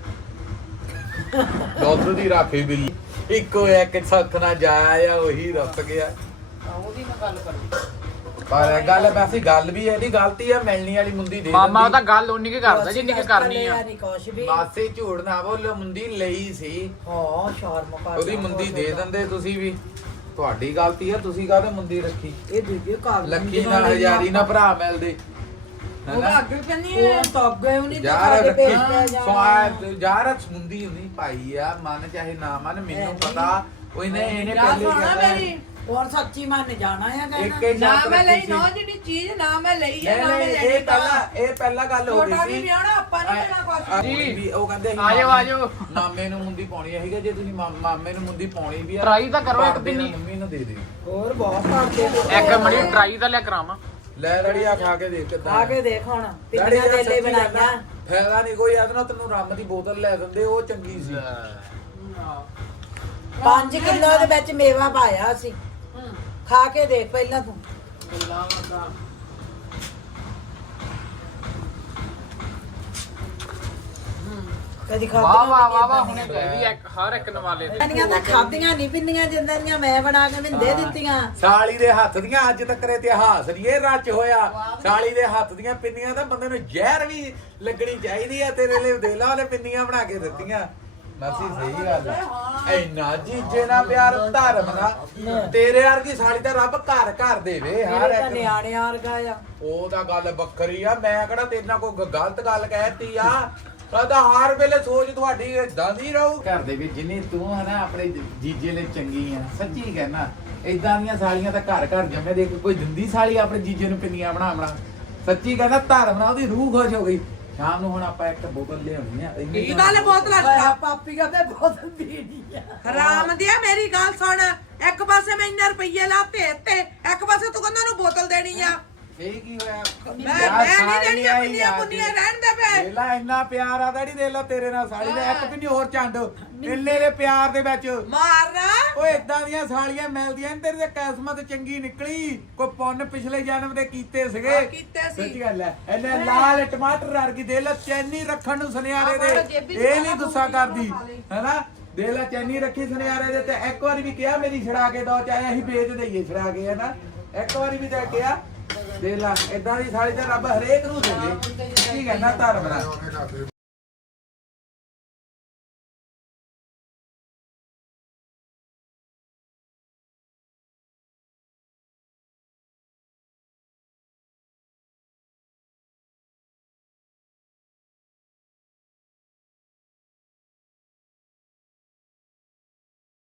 S1: ਦੁੱਧ ਦੀ ਰਾਖੀ ਬਿੱਲੀ ਇੱਕੋ ਇੱਕ ਸੱਖ ਨਾ ਜਾਇਆ ਉਹੀ ਰੁੱਸ ਗਿਆ
S4: ਉਹਦੀ ਮੈਂ ਗੱਲ ਕਰਾਂ
S1: ਪਰ ਇਹ ਗੱਲ ਵੈਸੇ ਗੱਲ ਵੀ ਇਹਦੀ ਗਲਤੀ ਆ ਮਿਲਣੀ ਵਾਲੀ ਮੁੰਦੀ ਦੇ
S3: ਮਾਮਾ ਉਹ ਤਾਂ
S1: ਦਿੰਦੀ।
S3: ਗੱਲ ਉਨੀ ਕੀ ਕਰਦਾ ਜਿੰਨੀ ਕੀ ਕਰਨੀ ਆ
S2: ਨਹੀਂ ਕੁਛ ਵੀ
S1: ਮਾਸੇ ਝੂੜ ਨਾ ਬੋਲੋ ਮੁੰਦੀ ਲਈ ਸੀ
S2: ਹਾਂ ਸ਼ਰਮ ਕਰ
S1: ਉਹਦੀ ਮੁੰਦੀ ਦੇ ਦਿੰਦੇ ਤੁਸੀਂ ਵੀ ਤੁਹਾਡੀ ਗਲਤੀ ਆ ਤੁਸੀਂ ਕਾਹਦੇ ਮੁੰਦੀ ਰੱਖੀ
S2: ਇਹ ਦੂਜੇ ਕਾਗਜ਼
S1: ਲੱਖੀ ਨਾਲ ਹਜ਼ਾਰੀ ਨਾਲ ਭਰਾ ਮਿਲਦੇ
S4: ਉਹ ਅੱਗੇ ਕਹਿੰਦੀ ਹੈ
S2: ਉਹ ਤਾਂ ਅੱਗੇ ਉਹਨੇ ਤਾਂ
S1: ਯਾਰ
S2: ਸਾਡੇ
S1: ਰੱਖੀ
S2: ਭੇਜਿਆ ਜਾਣਾ
S1: ਸਵਾਦ ਯਾਰ ਮੁੰਦੀ ਨਹੀਂ ਪਾਈ ਆ ਮਨ ਚਾਹੇ ਨਾ ਮਨ ਮੈਨੂੰ ਪਤਾ ਉਹ ਇਹਨੇ
S4: ਜਾ
S1: ਪਹਿਲੇ
S4: ਸੁਣਾ
S1: ਕਿਹਾ
S4: ਮੇਰੀ
S2: ਹੋਰ ਸੱਚੀ ਮੰਨ ਜਾਣਾ ਆ
S1: ਇੱਕ
S2: ਕਹਿਣਾ
S1: ਇੱਕ
S4: ਨਾ
S1: ਸ਼ਰਤ
S4: ਮੈਂ ਲਈ
S1: ਰੱਖੀ ਸੀ।
S4: ਨਾ ਜਿਹੜੀ ਚੀਜ਼ ਨਾ ਮੈਂ ਲਈ ਹੈ
S1: ਨਹੀਂ
S4: ਨਾ ਮੈਂ
S1: ਨਹੀਂ
S4: ਲੈਣੀ
S1: ਇਹ ਪਹਿਲਾਂ ਗੱਲ ਹੋ
S4: ਛੋਟਾ
S1: ਗਈ
S4: ਵੀ
S1: ਸੀ
S4: ਵਿਆਹਣਾ ਆਪਾਂ ਨਹੀਂ ਲੈਣਾ ਕੁਛ
S1: ਜੀ ਵੀ ਉਹ ਕਹਿੰਦੇ ਸੀ
S3: ਆਜੋ, ਆਜੋ।
S1: ਮਾਮੇ ਨੂੰ ਮੁੰਦੀ ਪਾਉਣੀ ਹੈਗੀ ਜੇ ਤੁਸੀਂ ਮਾਮੇ ਨੂੰ ਮੁੰਦੀ ਪਾਉਣੀ ਵੀ ਆ
S3: Try ਤਾਂ ਕਰੋ ਇੱਕ
S1: ਭਾਬੀ ਨੂੰ
S3: ਦਿਨ।
S1: ਮੰਮੀ ਨੂੰ ਦੇ ਦਿਓ
S2: ਹੋਰ ਬਹੁਤ ਭਾਂਦੇ
S3: ਇੱਕ ਮੜੀ ਟਰਾਈ ਤਾਂ ਲਿਆ ਕਰਾਵਾਂ
S1: ਲੈ ਲੜੀਆ ਖਾ ਕੇ ਦੇਖ ਕਿੱਦਾਂ
S2: ਆ ਕੇ ਦੇਖ ਹੁਣ
S1: ਡੈਡੀ
S2: ਪਿੰਨੀਆਂ
S1: ਯਾਰ
S2: ਦੇ ਲਈ
S1: ਸੱਚੀ
S2: ਬਣਾਈਆਂ
S1: ਕਹਿੰਦਾ, ਫਾਇਦਾ ਨਹੀਂ ਕੋਈ ਇਹਦੇ ਨਾਲ ਤੈਨੂੰ ਰੰਮ ਦੀ ਬੋਤਲ ਲੈ ਦਿੰਦੇ ਉਹ ਚੰਗੀ ਸੀ
S2: 5 ਕਿਲੋ ਦੇ ਵਿੱਚ ਮੇਵਾ ਪਾਇਆ ਸੀ ਖਾ ਕੇ ਦੇਖ ਪਹਿਲਾਂ ਤੂੰ ਕਦੀ
S3: ਵਾਹ ਵਾਹ ਵਾਹ ਵਾਹ
S2: ਖਾਧੀਆਂ
S3: ਹੁਣੇ ਚਾਹੀਦੀ ਇੱਕ ਹਰ ਇੱਕ ਨਵਾਲੇ ਤੇ
S2: ਪਿੰਨੀਆਂ ਤਾਂ ਖਾਧੀਆਂ ਨਹੀਂ ਪਿੰਨੀਆਂ ਜਿੰਦਾਂ ਦੀਆਂ ਮੈਂ ਬਣਾ ਕੇ ਮੈਨੂੰ ਦੇ ਦਿੱਤੀਆਂ
S1: ਸਾਲੀ ਦੇ ਹੱਥ ਦੀਆਂ ਅੱਜ ਤੱਕ ਇਤਿਹਾਸ ਨਹੀਂ ਇਹ ਰਚ ਹੋਇਆ ਸਾਲੀ ਦੇ ਹੱਥ ਦੀਆਂ ਪਿੰਨੀਆਂ ਤਾਂ ਬੰਦੇ ਨੂੰ ਜ਼ਹਿਰ ਵੀ ਲੱਗਣੀ ਚਾਹੀਦੀ ਆ ਤੇਰੇ ਲਈ ਦੇ ਲਾ ਉਹਨੇ ਪਿੰਨੀਆਂ ਬਣਾ ਕੇ ਦਿੱਤੀਆਂ ਮਾਸੀ ਸਹੀ ਗੱਲ ਆ ਇੰਨਾ ਜੀਜੇ ਨਾਲ ਪਿਆਰ ਧਰਮ ਨਾਲ ਤੇਰੇ ਵਰਗੀ ਸਾਲੀ ਤਾਂ ਰੱਬ ਘਰ ਘਰ ਦੇਵੇ ਹਰ
S2: ਮੇਰੇ ਤਾਂ
S1: ਇੱਕ
S2: ਨਿਆਣੇ ਵਰਗਾ ਆ
S1: ਉਹ ਤਾਂ ਗੱਲ ਵੱਖਰੀ ਆ ਮੈਂ ਕਿਹੜਾ ਤੇਰੇ ਨਾਲ ਕੋਈ ਗਲਤ ਗੱਲ ਕਹਿਤੀ ਆ ਸਾਡਾ ਹਰ ਵੇਲੇ ਸੋਚ ਤੁਹਾਡੀ ਇਦਾਂ ਦੀ ਰਹੂ ਘਰ ਦੇ ਵਿੱਚ ਜਿੰਨੀ ਤੂੰ ਹੈ ਨਾ ਆਪਣੇ ਜੀਜੇ ਲਈ ਚੰਗੀ ਆ ਸੱਚੀ ਕਹਿਣਾ ਇਦਾਂ ਦੀਆਂ ਸਾਲੀਆਂ ਤਾਂ ਘਰ ਘਰ ਜੰਮੇ ਦੇ ਕੋਈ ਦਿੰਦੀ ਸਾਲੀ ਆਪਣੇ ਜੀਜੇ ਨੂੰ ਪਿੰਨੀਆਂ ਬਣਾ ਸੱਚੀ ਕਹਿੰਦਾ ਧਰਮ ਨਾਲ ਉਹਦੀ ਰੂਹ ਖੁਸ਼ ਹੋ ਗਈ ਸ਼ਾਮ ਨੂੰ ਹੁਣ ਆਪਾਂ ਇੱਕ ਬੋਤਲ ਲਿਆਉਣੀ ਆ
S4: ਕੀ ਗੱਲ ਬੋਤਲ ਅਸ਼ਕਾ
S2: ਪਾਪੀ ਕਹਿੰਦੇ ਬਹੁਤ ਪੀਣੀ ਆ
S4: ਹਰਾਮ ਦਿਆ ਮੇਰੀ ਗੱਲ ਸੁਣ ਇੱਕ ਪਾਸੇ ਮੈਂ ਇੰਨੇ ਰੁਪਈਏ ਲਾਤੇ ਤੇ ਇੱਕ ਪਾਸੇ ਤੂੰ ਕਹਿੰਦਾ ਨੂੰ ਬੋਤਲ ਦੇਣੀ ਆ
S1: ਇਹ ਕੀ ਹੋਇਆ
S4: ਮੈਂ ਨਹੀਂ ਦੇਣੀਆਂ ਪਿੰਨੀਆਂ ਪੁੰਨੀਆਂ ਰਹਿਣ ਦੇ ਪਏ
S1: ਵੇਲਾ ਇੰਨਾ ਪਿਆਰ ਆ ਡੈਡੀ ਦੇ ਲੋ ਤੇਰੇ ਨਾਲ ਸਾਲੀ ਦਾ ਇੱਕ ਵੀ ਨਹੀਂ ਹੋਰ ਚੰਡ ਇੰਨੇ ਦੇ ਪਿਆਰ ਦੇ ਵਿੱਚ
S4: ਮਾਰਨਾ
S1: ਓਏ ਇਦਾਂ ਦੀਆਂ ਸਾਲੀਆਂ ਮਿਲਦੀਆਂ ਨੀ, ਤੇਰੀ ਤੇ ਕਿਸਮਤ ਚੰਗੀ ਨਿਕਲੀ। ਕੋਈ ਪੁੰਨ ਪਿਛਲੇ ਜਨਮ ਦੇ ਕੀਤੇ ਸੀਗੇ।
S4: ਕੀਤੇ ਸੀ।
S1: ਸੱਚੀ ਗੱਲ ਐ। ਇਹਨੇ ਲਾਲ ਟਮਾਟਰ ਵਰਗੀ ਦੇ ਲੈ ਚੈਨੀ ਰੱਖਣ ਨੂੰ ਸੁਨਿਆਰੇ ਦੇ, ਇਹ ਨਹੀਂ ਗੁੱਸਾ ਕਰਦੀ ਹੈਨਾ। ਦੇ ਲੈ ਚੈਨੀ ਰੱਖੀ ਸੁਨਿਆਰੇ ਦੇ, ਤੇ ਇੱਕ ਵਾਰੀ ਵੀ ਕਿਹਾ ਮੇਰੀ ਛੜਾ ਕੇ ਦੋ, ਚਾਹੇ ਅਸੀਂ ਵੇਚ ਦਈਏ ਛੜਾ ਕੇ ਹੈਨਾ। ਇੱਕ ਵਾਰੀ ਵੀ ਤਾਂ ਕਿਹਾ। ਦੇ ਲੈ ਇਦਾਂ ਦੀ ਸਾਲੀ ਤੇ ਰੱਬ ਹਰੇਕ ਨੂੰ ਦੇਵੇ। ਕੀ ਕਹਿੰਦਾ ਧਰਮ ਨਾਲ।